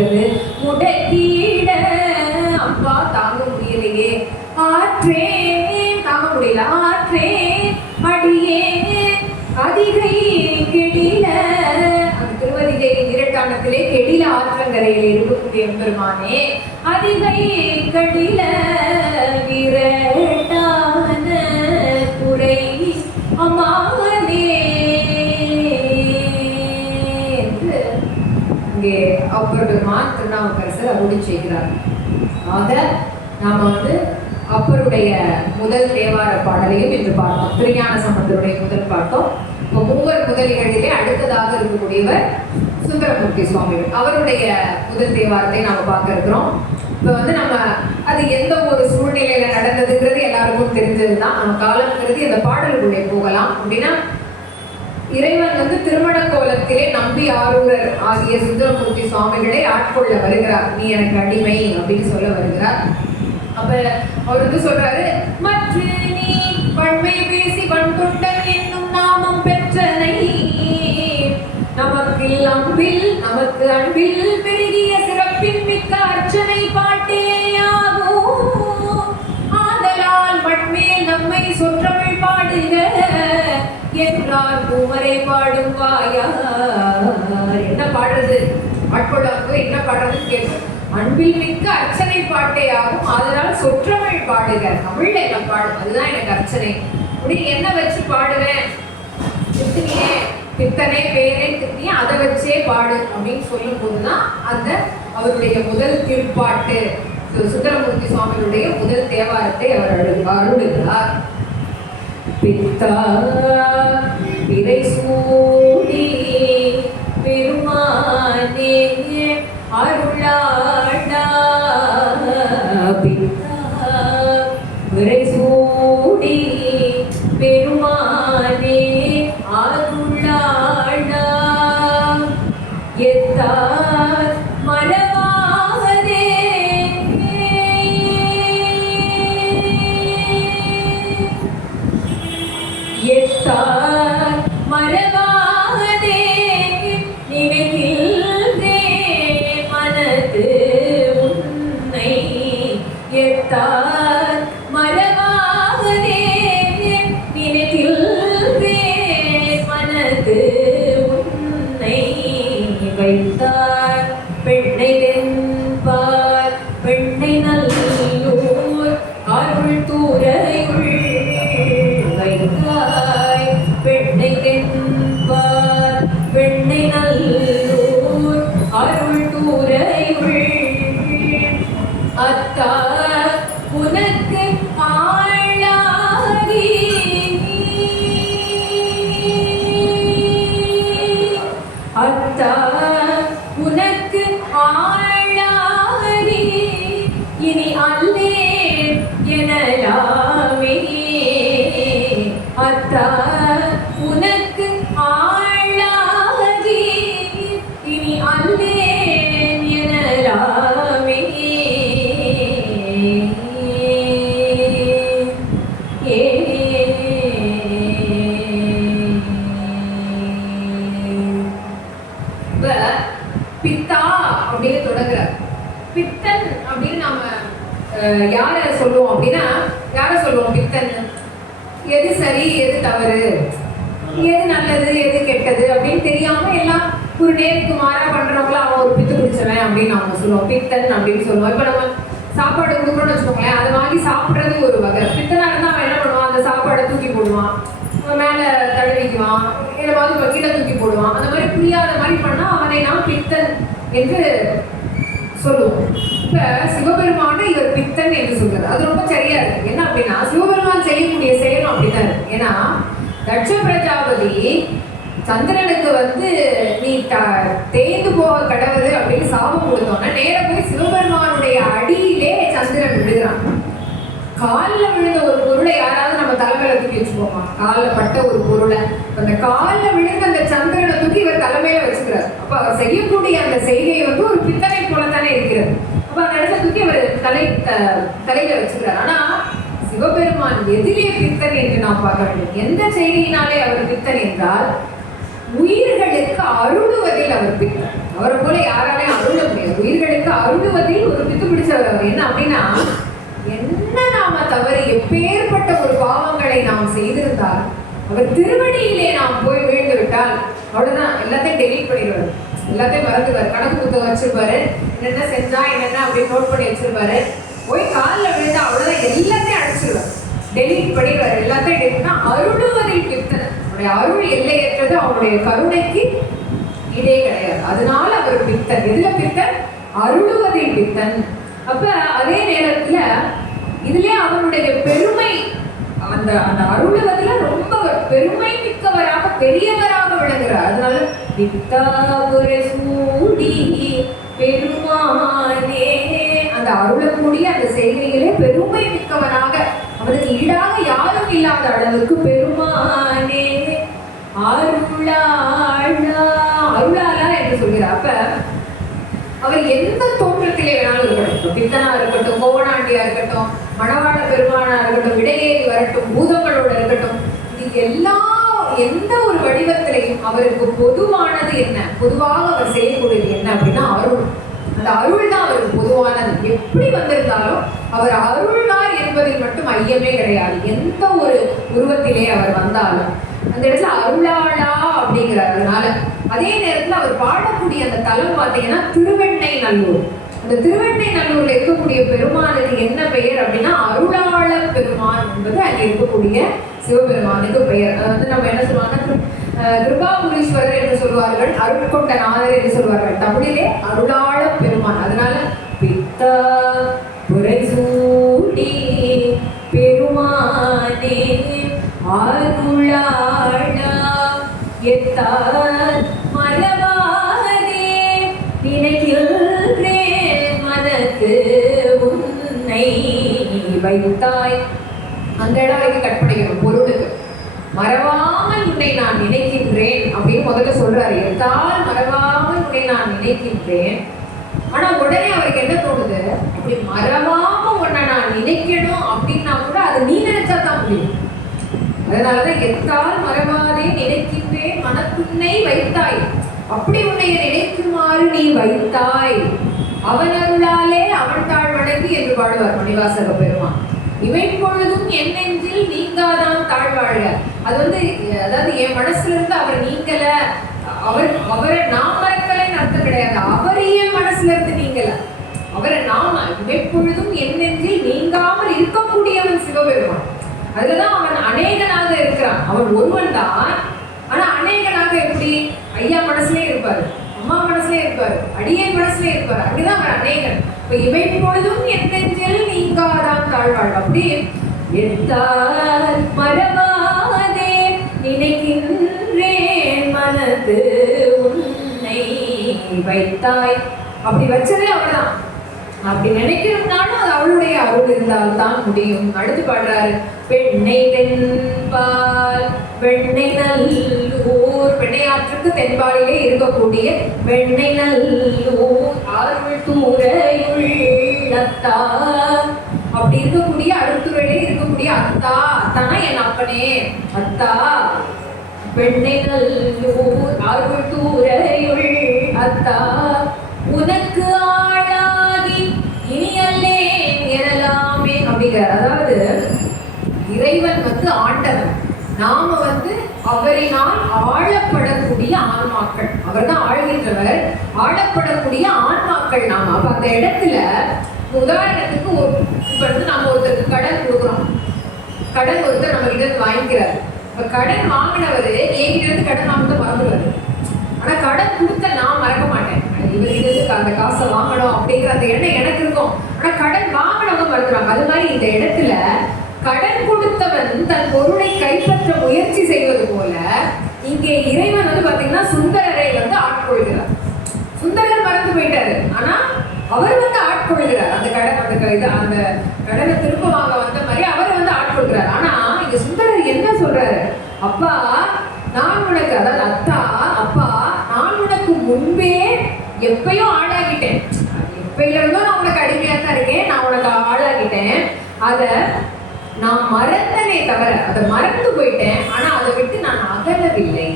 அதிகை கெடில, அந்த திருவதிகை இரட்டானத்திலே கெடில ஆற்றங்கரையில் இருக்கக்கூடிய பெருமானே, அதிகை கடில விரட்டான குறை அம்மாவனே என்று இங்கே அப்பர் பெருமான் திருநாவுக்கரசர் அருளி செய்கிறார். ஆக நாம அப்பருடைய முதல் தேவார பாடலையும் இன்று பார்த்தோம். திருஞான சம்பந்தருடைய முதல் பார்த்தோம். இப்போ மூவர் முதலிகளிலே அடுத்ததாக இருக்கக்கூடியவர் சுந்தரமூர்த்தி சுவாமிகள். அவருடைய முதல் தேவாரத்தை நாம பார்க்க இருக்கிறோம். இப்போ நம்ம அது எந்த ஒரு சூழ்நிலையில நடந்ததுங்கிறது எல்லாருக்கும் தெரிஞ்சதுதான். நம்ம காலம் கருதி அந்த பாடலுக்குள்ளே போகலாம். அப்படின்னா இறைவன் திருமண கோலத்திலே நம்பி ஆரூரர் ஆகிய சுந்தரமூர்த்தி சுவாமிகளை ஆட்கொள்ள வருகிறார். நீ எனக்கு அடிமை அப்படின்னு சொல்ல வருகிறார். அப்ப அவர் சொல்றாரு, மற்ற நீ பண்மை பேசி பண்புட்டன் என்னும் நாமம் பெற்றனை, நமக்கு அன்பில் பெருகிய சிறப்பின் மிக்க அர்ச்சனை பாட்டேயாகும். ஆதலால் மண்மேல் நம்மை சொற்றமிழ் பாடுக என்றார் பூமரை பாடும் வாயார். என்ன பாடுறது? ஆட்கொள்ளாங்க என்ன பாடுறதுன்னு கேட்கும். அன்பில் மிக்க அர்ச்சனை பாட்டே ஆகும். அதனால் சொற்றமிழ் பாடுக, தமிழ்ல என்ன பாடும், அதுதான் எனக்கு அர்ச்சனை. அப்படின்னு என்ன வச்சு பாடுவேன்? திட்டினியே, பித்தனே பேரே திட்டினியே, அதை வச்சே பாடு அப்படின்னு சொல்லும் போதுதான் அந்த அவருடைய முதல் திருப்பாட்டு சுந்தரமூர்த்தி சுவாமியுடைய முதல் தேவாரத்தை அவர் அருளுகிறார். பித்தா பிறை சூடி பெருமானே அருளாடா, பித்தா பிறை சூடி பெருமானே அருளாடா, எத்தார் மரவாதே எத்தார் மரவாதே நினைக்கின்றே மனது உன்னை, எத்தார் மரவாதே நினைக்கின்றே மனது உன்னை, வைத்தார் பெண்ணை தென்பார் பெண்ணை நல்லூர் அருள் தூரையுள், வைத்தாய் பெண்ணை தென்பார் பெண்ணை நல்லூர் அருள் தூரையுள், அத்தா உனக்கு ஆளாகி அத்தா உனக்கு ஆளாகி இனி அல்லே எனலாமே, அத்தா உனக்கு ஆளாகி இனி அல்லேன் எனலாமே. பித்தா அப்படின்னு தொடங்குறார். பித்தன் அப்படின்னு நாம யார சொல்லுவோம் அப்படின்னா, யார சொல்லுவோம் பித்தன்? எது சரி எது தவறு, எது நல்லது எது கெட்டது அப்படின்னு தெரியாம எல்லாம் ஒரு நேருக்கு மாறா பண்றவங்கள அவன் ஒரு பித்து பிடிச்சவன் அப்படின்னு அவங்க சொல்லுவோம், பித்தன் அப்படின்னு சொல்லுவோம். இப்ப நம்ம சாப்பாடு கொடுக்கணும்னு வச்சுக்கோங்களேன், அதை வாங்கி சாப்பிட்றது ஒரு வகை. பித்தனா இருந்தா அவன் என்ன பண்ணுவான்? அந்த சாப்பாடை தூக்கி போடுவான், மேல தடவிக்குவான், ஏதாவது கீழே தூக்கி போடுவான். அந்த மாதிரி புரியாத மாதிரி பண்ணா அவனை நாம் பித்தன் என்று சொல்லுவோம். இப்ப சிவபெருமான இவர் பித்தன் என்று சொல்றாரு. அது ரொம்ப சரியா இருக்கு. என்ன அப்படின்னா, சிவபெருமான் செய்யக்கூடிய செயலும் அப்படிதான் இருக்கு. ஏன்னா தட்ச பிரஜாபதி சந்திரனுக்கு நீ தேய்ந்து போக கடவுது அப்படின்னு சாபம் கொடுத்தோன்னா நேர போய் சிவபெருமானுடைய அடியிலே சந்திரன் விழுகிறான். காலில் விழுந்த ஒரு பொருளை யாராவது நம்ம தலைமையில தூக்கி வச்சுக்கோமா? காலில் பட்ட ஒரு பொருளை அந்த காலில் விழுந்த அந்த சந்திரனை தூக்கி இவர் தலைமையில வச்சுக்கிறார். அப்ப அவர் செய்யக்கூடிய அந்த செய்கை ஒரு பித்தனை போலத்தானே இருக்கிறது. அப்ப அந்த இடத்த தூக்கி அவர் தலையில வச்சுக்கிறார். ஆனா சிவபெருமான் எதிலே பித்தன் என்று நாம் பார்க்க வேண்டும். எந்த செய்கையினாலே அவர் பித்தன் என்றால், உயிர்களுக்கு அருளுவதில் அவர் பித்தன். அவரை போல யாராலையும் அருள முடியாது. உயிர்களுக்கு அருளுவதில் ஒரு பித்து பிடிச்சவர் அவர். என்ன அப்படின்னா, என்ன நாம தவறு எப்பேற்பட்ட ஒரு பாவங்களை நாம் செய்திருந்தால் அவர் திருவடியிலே நாம் போய் விழுந்து விட்டால் அவ்வளவுதான், எல்லாத்தையும் டெலீட் பண்ணிடுவாரு, எல்லாத்தையும் மறந்துடுவார். கணக்கு புத்தகம் வச்சிருப்பாரு, என்னென்ன செஞ்சா என்னென்ன அப்படின்னு நோட் பண்ணி வச்சிருப்பாரு. போய் காலில் விழுந்தா அவ்வளவுதான், எல்லாத்தையும் அடிச்சிருவார், டெலீட் பண்ணிடுவார், எல்லாத்தையும் டெலிட்னா அருளுவதில் பித்தன். அவருடைய அருள் எல்லையற்றது, அவருடைய கருணைக்கு இதே கிடையாது. அதனால அவர் பித்தன். எதுல பித்தன்? அருளுவதில் பித்தன். அப்ப அதே நேரத்துல இதுலயே அவனுடைய பெருமை, அந்த அந்த அருளுவதுல ரொம்ப பெருமை மிக்கவராக பெரியவராக விளங்குறார். அதனால பித்தாபுர சூடி பெருமானே, அந்த அருளக்கூடிய அந்த செய்கையிலே பெருமை மிக்கவராக, அவனுக்கு ஈடாக யாரும் இல்லாத அளவுக்கு பெருமானே அருளாளா, அருளாளா என்று சொல்கிறார். அப்ப அவர் எந்த தோற்றத்திலே வேணாலும் இருக்கட்டும், பித்தனா இருக்கட்டும், கோவனாண்டியா இருக்கட்டும், மணவாள பெருமானா இருக்கட்டும், விடையேறி வரட்டும், பூதங்களோட இருக்கட்டும், இது எந்த ஒரு வடிவத்திலையும் அவருக்கு பொதுவானது என்ன, பொதுவாக அவர் செய்யக்கூடியது என்ன அப்படின்னா அருள். அந்த அருள் தான் அவருக்கு பொதுவானது. எப்படி வந்திருந்தாலும் அவர் அருள்னார் என்பதில் மட்டும் ஐயமே கிடையாது. எந்த ஒரு உருவத்திலே அவர் வந்தாலும் அந்த இடத்துல அருளாளா அப்படிங்கிறார். அதனால அதே நேரத்தில் அவர் பாடக்கூடிய அந்த தலம் பார்த்தீங்கன்னா திருவெண்ணை நல்லூர். அந்த திருவெண்ணை நல்லூர்ல இருக்கக்கூடிய பெருமானுக்கு என்ன பெயர் அப்படின்னா அருளாள பெருமான் என்பது அங்கே இருக்கக்கூடிய சிவபெருமானுக்கு பெயர். அது வந்து நம்ம என்ன சொல்லுவாங்க, கிருபாபுரீஸ்வரர் என்று சொல்வார்கள், அருள் கொண்ட நாதர் என்று சொல்வார்கள். தமிழிலே அருளாள பெருமான். அதனால பித்தா புரைசூடி பெருமானே அருளாளா எத்தார் மரபாதே நினைக்கின்றேன் மனத்து உன்னை வைத்தாய். அந்த இடம் வரைக்கும் கட் பண்ணிக்கணும் பொருளுக்கு. மறவாமல் உன்னை நான் நினைக்கின்றேன் அப்படின்னு முதல்ல சொல்றாரு. எத்தால் மறவாமல் உன்னை நான் நினைக்கின்றேன். ஆனா உடனே அவருக்கு என்ன தோணுது, அப்படி மறவாம உன்னை நான் நினைக்கணும் அப்படின்னா கூட அது நீ நினைச்சா தான் முடியும். அதனாலதான் எத்தால் மறவாதே நினைக்கின்றேன் மனத்துன்னை வைத்தாய். அப்படி உன்னை நினைக்குமாறு நீ வைத்தாய். அவன் அருளாலே அவன் தாழ் வணங்கி என்று பாடுவார் மணிவாசக பெருமான். இவை பொழுதும் என் நெஞ்சில் நீங்காதான் தாழ்வாழ. அது வந்து அதாவது என் மனசுல இருந்து அவர் நீங்கல, அவரை நாம் மறக்கலன்னு அர்த்தம் கிடையாது. அவர் என் மனசுல இருந்து நீங்கல, அவரை நாம இவை பொழுதும் என் நெஞ்சில் நீங்காமல் இருக்கக்கூடியவன் சிவபெருமான். அதுலதான் அவன் அநேகனாக இருக்கிறான். அவன் ஒருவன் தான், ஆனா அநேகனாக எப்படி? ஐயா மனசுலயே இருப்பாரு, அம்மா மனசுலயே இருப்பாரு, அடியேன் மனசுலயே இருப்பாரு. அப்படிதான் அவன் அநேகன். இப்ப இவை பொழுதும் என் நெஞ்சில் நீங்காதான் தாழ்வாள். அப்படி எத்தால் மறவாதே நினைக்கின்றேன் மனது உன்னை வைத்தாய். அப்படி வச்சதே அவர்தான். அப்படி நினைக்கிறதுனாலும் அது அவளுடைய அருள் இருந்தால் தான் முடியும். அடுத்து பாடுறாரு, பெண்ணை தென்பால் வெண்ணை நல்லூர். பெண்ணையாற்றுக்கு தென்பாலிலே இருக்கக்கூடிய வெண்ணை நல்லூர் அருள் தூரையுள் அத்தா. அப்படி இருக்கக்கூடிய அருள்துறையிலே இருக்கக்கூடிய அத்தா, அத்தானா என் அப்பனே அத்தா. பெண்ணை நல்லூர் அருள் தூரையுள் அத்தா உனக்கு ஆளாகி இனி அல்லே எனலாமே அப்படிங்கிறார். அதாவது இறைவன் வந்து ஆண்டவன், நாம வந்து அவரினால் ஆளப்படக்கூடிய ஆன்மாக்கள். அவர் தான் ஆழ்கின்றவர், ஆளப்படக்கூடிய ஆன்மாக்கள் நாம. அப்ப அந்த இடத்துல உதாரணத்துக்கு இப்ப வந்து நம்ம ஒருத்தருக்கு கடன் கொடுக்குறோம். கடன் ஒருத்தர் நம்ம கிட்ட இருந்து வாங்கிக்கிறார். இப்ப கடன் வாங்கினவர் என்கிட்ட இருந்து கடன் வாங்க மறந்துடுவாரு. ஆனா கடன் கொடுத்த நான் மறக்க மாட்டேன். இவருக்கு அந்த காசை வாங்கணும் அப்படிங்கிற அந்த எண்ணம் எனக்கு இருக்கும். ஆனா கடன் வாங்கினவங்க மறந்துடுவாங்க. அது மாதிரி இந்த இடத்துல கடன் கொடுத்தவன் தன் பொருளை கைப்பற்ற முயற்சி செய்வது போல இங்கே இறைவன் வந்து பாத்தீங்கன்னா சுந்தரரை வந்து ஆட்கொள்கிறார். சுந்தரர் மறந்து போயிட்டாரு, ஆனா அவர் வந்து ஆட்கொள்கிறார். அந்த கடனை திரும்ப வாங்க வந்த மாதிரி அவரை வந்து ஆட்கொள்கிறார். ஆனா இங்க சுந்தரர் என்ன சொல்றாரு, அப்பா நான் உனக்கு, அதாவது அத்தா அப்பா நான் உனக்கு முன்பே எப்பயும் ஆளாகிட்டேன். எப்பயில இருந்தோ நான் உனக்கு அடிமையா தான் இருக்கேன், நான் உனக்கு ஆளாகிட்டேன். அதை நான் மறந்தனே தவிர, அதை மறந்து போயிட்டேன். ஆனா அதை விட்டு நான் அகலவில்லை.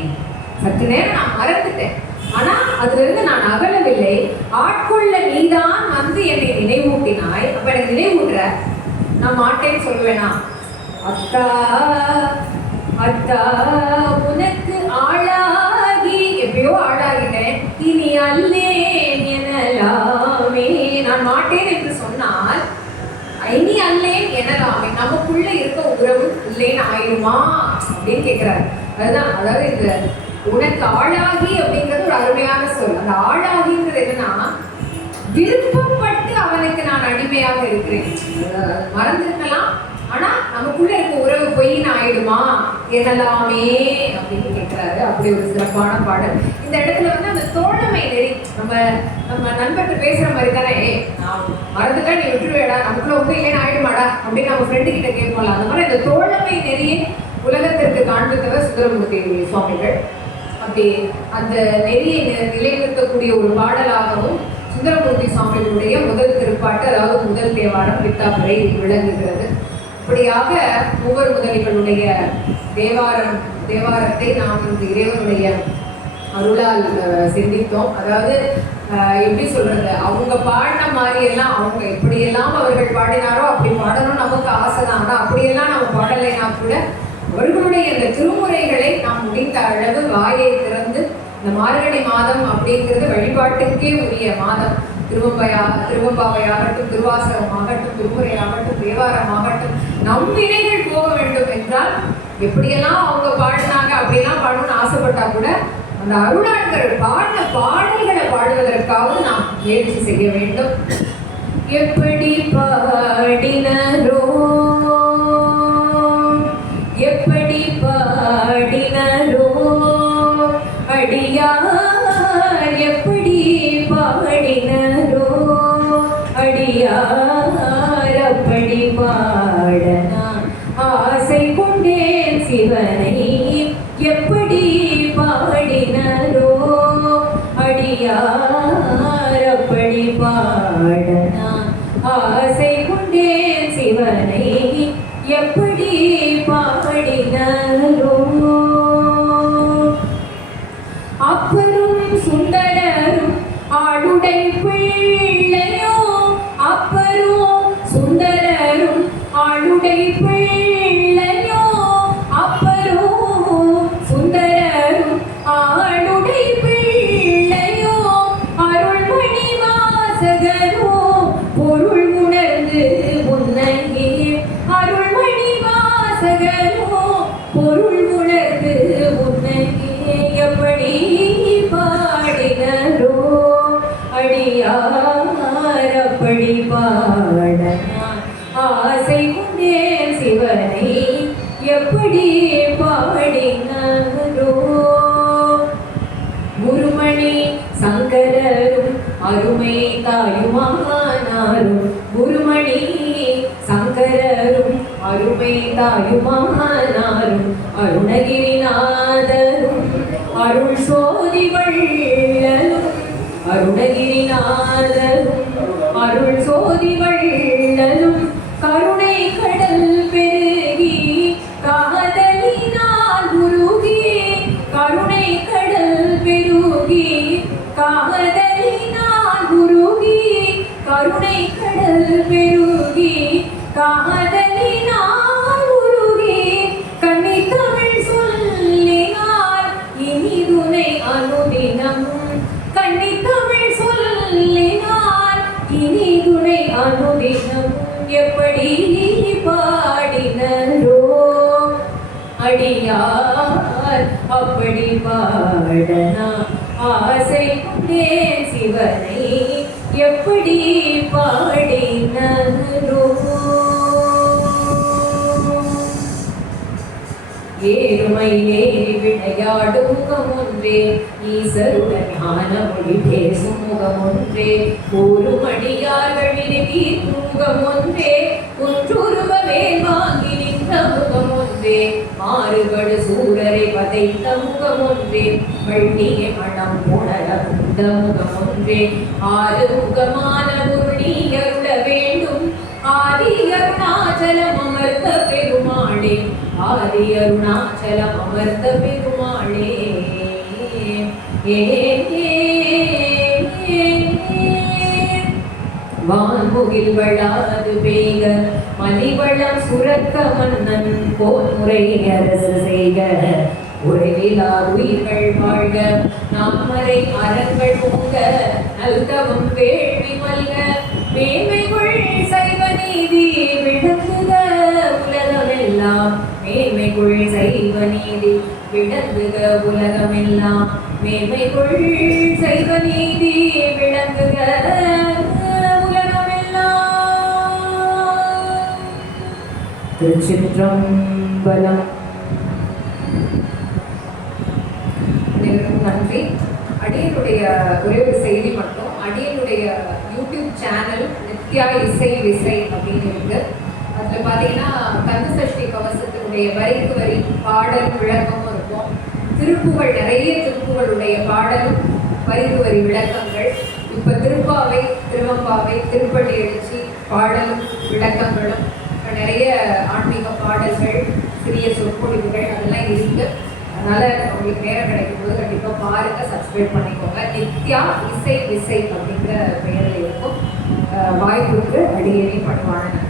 சற்று நேரம் நான் மறந்துட்டேன், ஆனா அதுல இருந்து நான் அகலவில்லை. ஆட்கொள்ள நீதான் வந்து என்னை நினைவூட்டினாய். அப்ப எனக்கு நினைவூட்டுற, நான் மாட்டேன்னு சொல்லுவேனா? அத்தா அத்தா உனக்கு ஆளாகி எப்பயோ ஆளாகிட்டேன், இனி அல்லேன் எனலாமே. நான் மாட்டேன் என்று சொன்னால் இனி அல்லேன் எனலாமே, நமக்குள்ள இருக்க உறவு இல்லேன்னு ஆயிடுமா அப்படின்னு கேட்கிறாரு. அதுதான், அதாவது இந்த உனக்கு ஆளாகி அப்படிங்கிறது ஒரு அருமையான சொல். அந்த ஆளாகிங்கிறது என்னன்னா, விருப்பப்பட்டு அவனுக்கு நான் அடிமையாக இருக்கிறேன். மறந்துருக்கலாம், ஆனா நமக்குள்ள இருக்க உறவு பொய்ன்னு ஆயிடுமா என்னலாமே அப்படின்னு கேட்கிறாரு. அப்படி ஒரு சிறப்பான பாடல். இந்த இடத்துல வந்து அந்த தோழமை நெறி, நம்ம நண்பர்கள் பேசுற மாதிரி தானே, நான் மறந்துட்டா நீ விட்டுருவேடா, நமக்குள்ள ஒன்றும் இல்லைன்னு ஆயிடுமாடா அப்படின்னு நம்ம ஃப்ரெண்டு கிட்ட கேட்போம்ல. அந்த மாதிரி அந்த தோழமை நெறியை உலகத்திற்கு காண்பித்தவர் சுந்தரமூர்த்தி சுவாமிகள். அப்படி அந்த நெறியை நிலைநிறுத்தக்கூடிய ஒரு பாடலாகவும் சுந்தரமூர்த்தி சுவாமிகளுடைய முதல் திருப்பாட்டு, அதாவது முதல் தேவாரம் பித்தாப்புரை விளங்குகிறது. இப்படியாக மூவர் முதலிகளுடைய தேவாரத்தை நாம் இந்த இறைவனுடைய அருளால் சிந்தித்தோம். அதாவது எப்படி சொல்றது, அவங்க பாடின மாதிரி எல்லாம், அவங்க எப்படியெல்லாம் அவர்கள் பாடினாரோ அப்படி பாடணும் நமக்கு ஆசை தான். ஆனால் அப்படியெல்லாம் நம்ம பாடலைனா கூட அவர்களுடைய அந்த திருமுறைகளை நாம் முடிந்த அளவு வாயை திறந்து, இந்த மார்கழி மாதம் அப்படிங்கிறது வழிபாட்டுக்கே உரிய மாதம். திருவம்பாவையாகட்டும், திருவாசகமாகட்டும், திருமுறையாகட்டும், தேவாரமாகட்டும், நம் வினைகள் போக வேண்டும் என்றால் எப்படியெல்லாம் அவங்க பாடினாங்க அப்படியெல்லாம் பாடணும்னு ஆசைப்பட்டா கூட அந்த அருளாளர்கள் பாடின பாடல்களை பாடுவதற்காவது நாம் முயற்சி செய்ய வேண்டும். எப்படி பாடினரோ, எப்படி பாடினரோ அடியார், எப்படி பாடினரோ அடியார், அப்படி பாட நான் ஆசை கொண்டேன் சிவனை, எப்படி பாடினரோ அடியார், அப்படி பாட நான் ஆசை கொண்டேன் சிவனை, எப்படி பாடினரோ. அப்பரும் சுந்தரரும் ஆளுடை பிள்ளையோ, அப்பரும் சுந்தரரும் ஆளுடை பிள்ளையோ, அப்பரும் சுந்தரரும் ஆளுடை பிள்ளையோ, அருள்மணி வாசகரோ பொருள் உணர்ந்து உன்னையே, அருள்மணி வாசகரோ பொருள் உணர்ந்து உன்னையே, எப்படி பாடினரோ அடியார், அப்படி பாட நான் ஆசை கொண்டேன் சிவனை, எப்படி பாடினரோ. குருமணி சங்கரரும் அருமை தாயுமானாரும், குருமணி சங்கரரும் அருமை தாயுமானாரும், அருணகிரிநாதரும் அருள் சோதி வள்ளலும், அருணகிரிநாதரும் அருள் சோதி வள்ளலும், கருணை கடல் பெருகி காதலினால் உருகி, கருணை கடல் பெருகி காதலினால் உருகி, கருணை கடல் பெருகி காதலினால் உருகி, கண்ணி தமிழ் சொல்லினார் இனிதுனை அனுதினமும், கண்ணி தமிழ் சொல்லினார் இனிதுனை அனுதினமும், எப்படி பாடினரோ அடியார், அப்படி பாடனா ஆசை கொண்டேன் சிவனை, எப்படி பாடினரோ. ஏறுமை ஏறி விளையாடும் முகம் ஒன்றே, ஈசருடன் ஞான மொழி பேசும் முகம் ஒன்றே, ஒரு மணியார்களின் தீர்க்கும் முகம் ஒன்றே, ஒன்றுருவவே வாங்கி நின்ற முகம் ஒன்றே, மாறுபடு சூரரை பதைத்த முகம் ஒன்றே, வள்ளிய மனம் உணர வந்த முகம் ஒன்றே, ஆறு முகமான குருணி அருள வேண்டும், ஆதி அருணாச்சலம் அமர்ந்த பெருமாளே, ஆதி அருணாச்சலம் அமர்ந்த பெருமாளே. வான்முகில் வளாது பெய்க மலிவளம் சுரக்க மன்னன் போன்முறை அரசு செய்க உரையிலா உயிர்கள் வாழ்க நாமரை அறங்கள் பொங்க நல்தவம் வேள்வி மல்க மேன்மைகள் சைவ நீதி விளங்குக உலகமெல்லாம் மேன்மைகள் சைவ நீதி விளங்குக உலகமெல்லாம் மேன்மைகள் சைவ நீதி விளங்குக உலகமெல்லாம். திருச்சிற்றம்பலம். நன்றி. அடியனுடைய ஒரே ஒரு செய்தி மட்டும், அடியனுடைய யூடியூப் சேனல் நித்யா இசை விசை அப்படின்னு இருக்கு. அதில் பார்த்தீங்கன்னா கந்தசஷ்டி கவசத்தினுடைய வரிக்கு வரி பாடல் விளக்கமும் இருக்கும். திருப்புகள், நிறைய திருப்புகளுடைய பாடலும் வரிக்கு வரி விளக்கங்கள். இப்போ திருப்பாவை, திருவம்பாவை, திருப்பள்ளி எழுச்சி பாடலும் விளக்கங்களும், நிறைய ஆன்மீக பாடல்கள், சிறிய சொற்பொழிவுகள் அதெல்லாம் இருக்கு. அதனால உங்களுக்கு நேரம் கிடைக்கும் போது கண்டிப்பாக பாருங்க, சப்ஸ்கிரைப் பண்ணிக்கோங்க. நித்யா இசை விசை அப்படிங்கிற பெயரில் இருக்கும். வாய்ப்புக்கு அடியேறி பண்ணுவாங்க.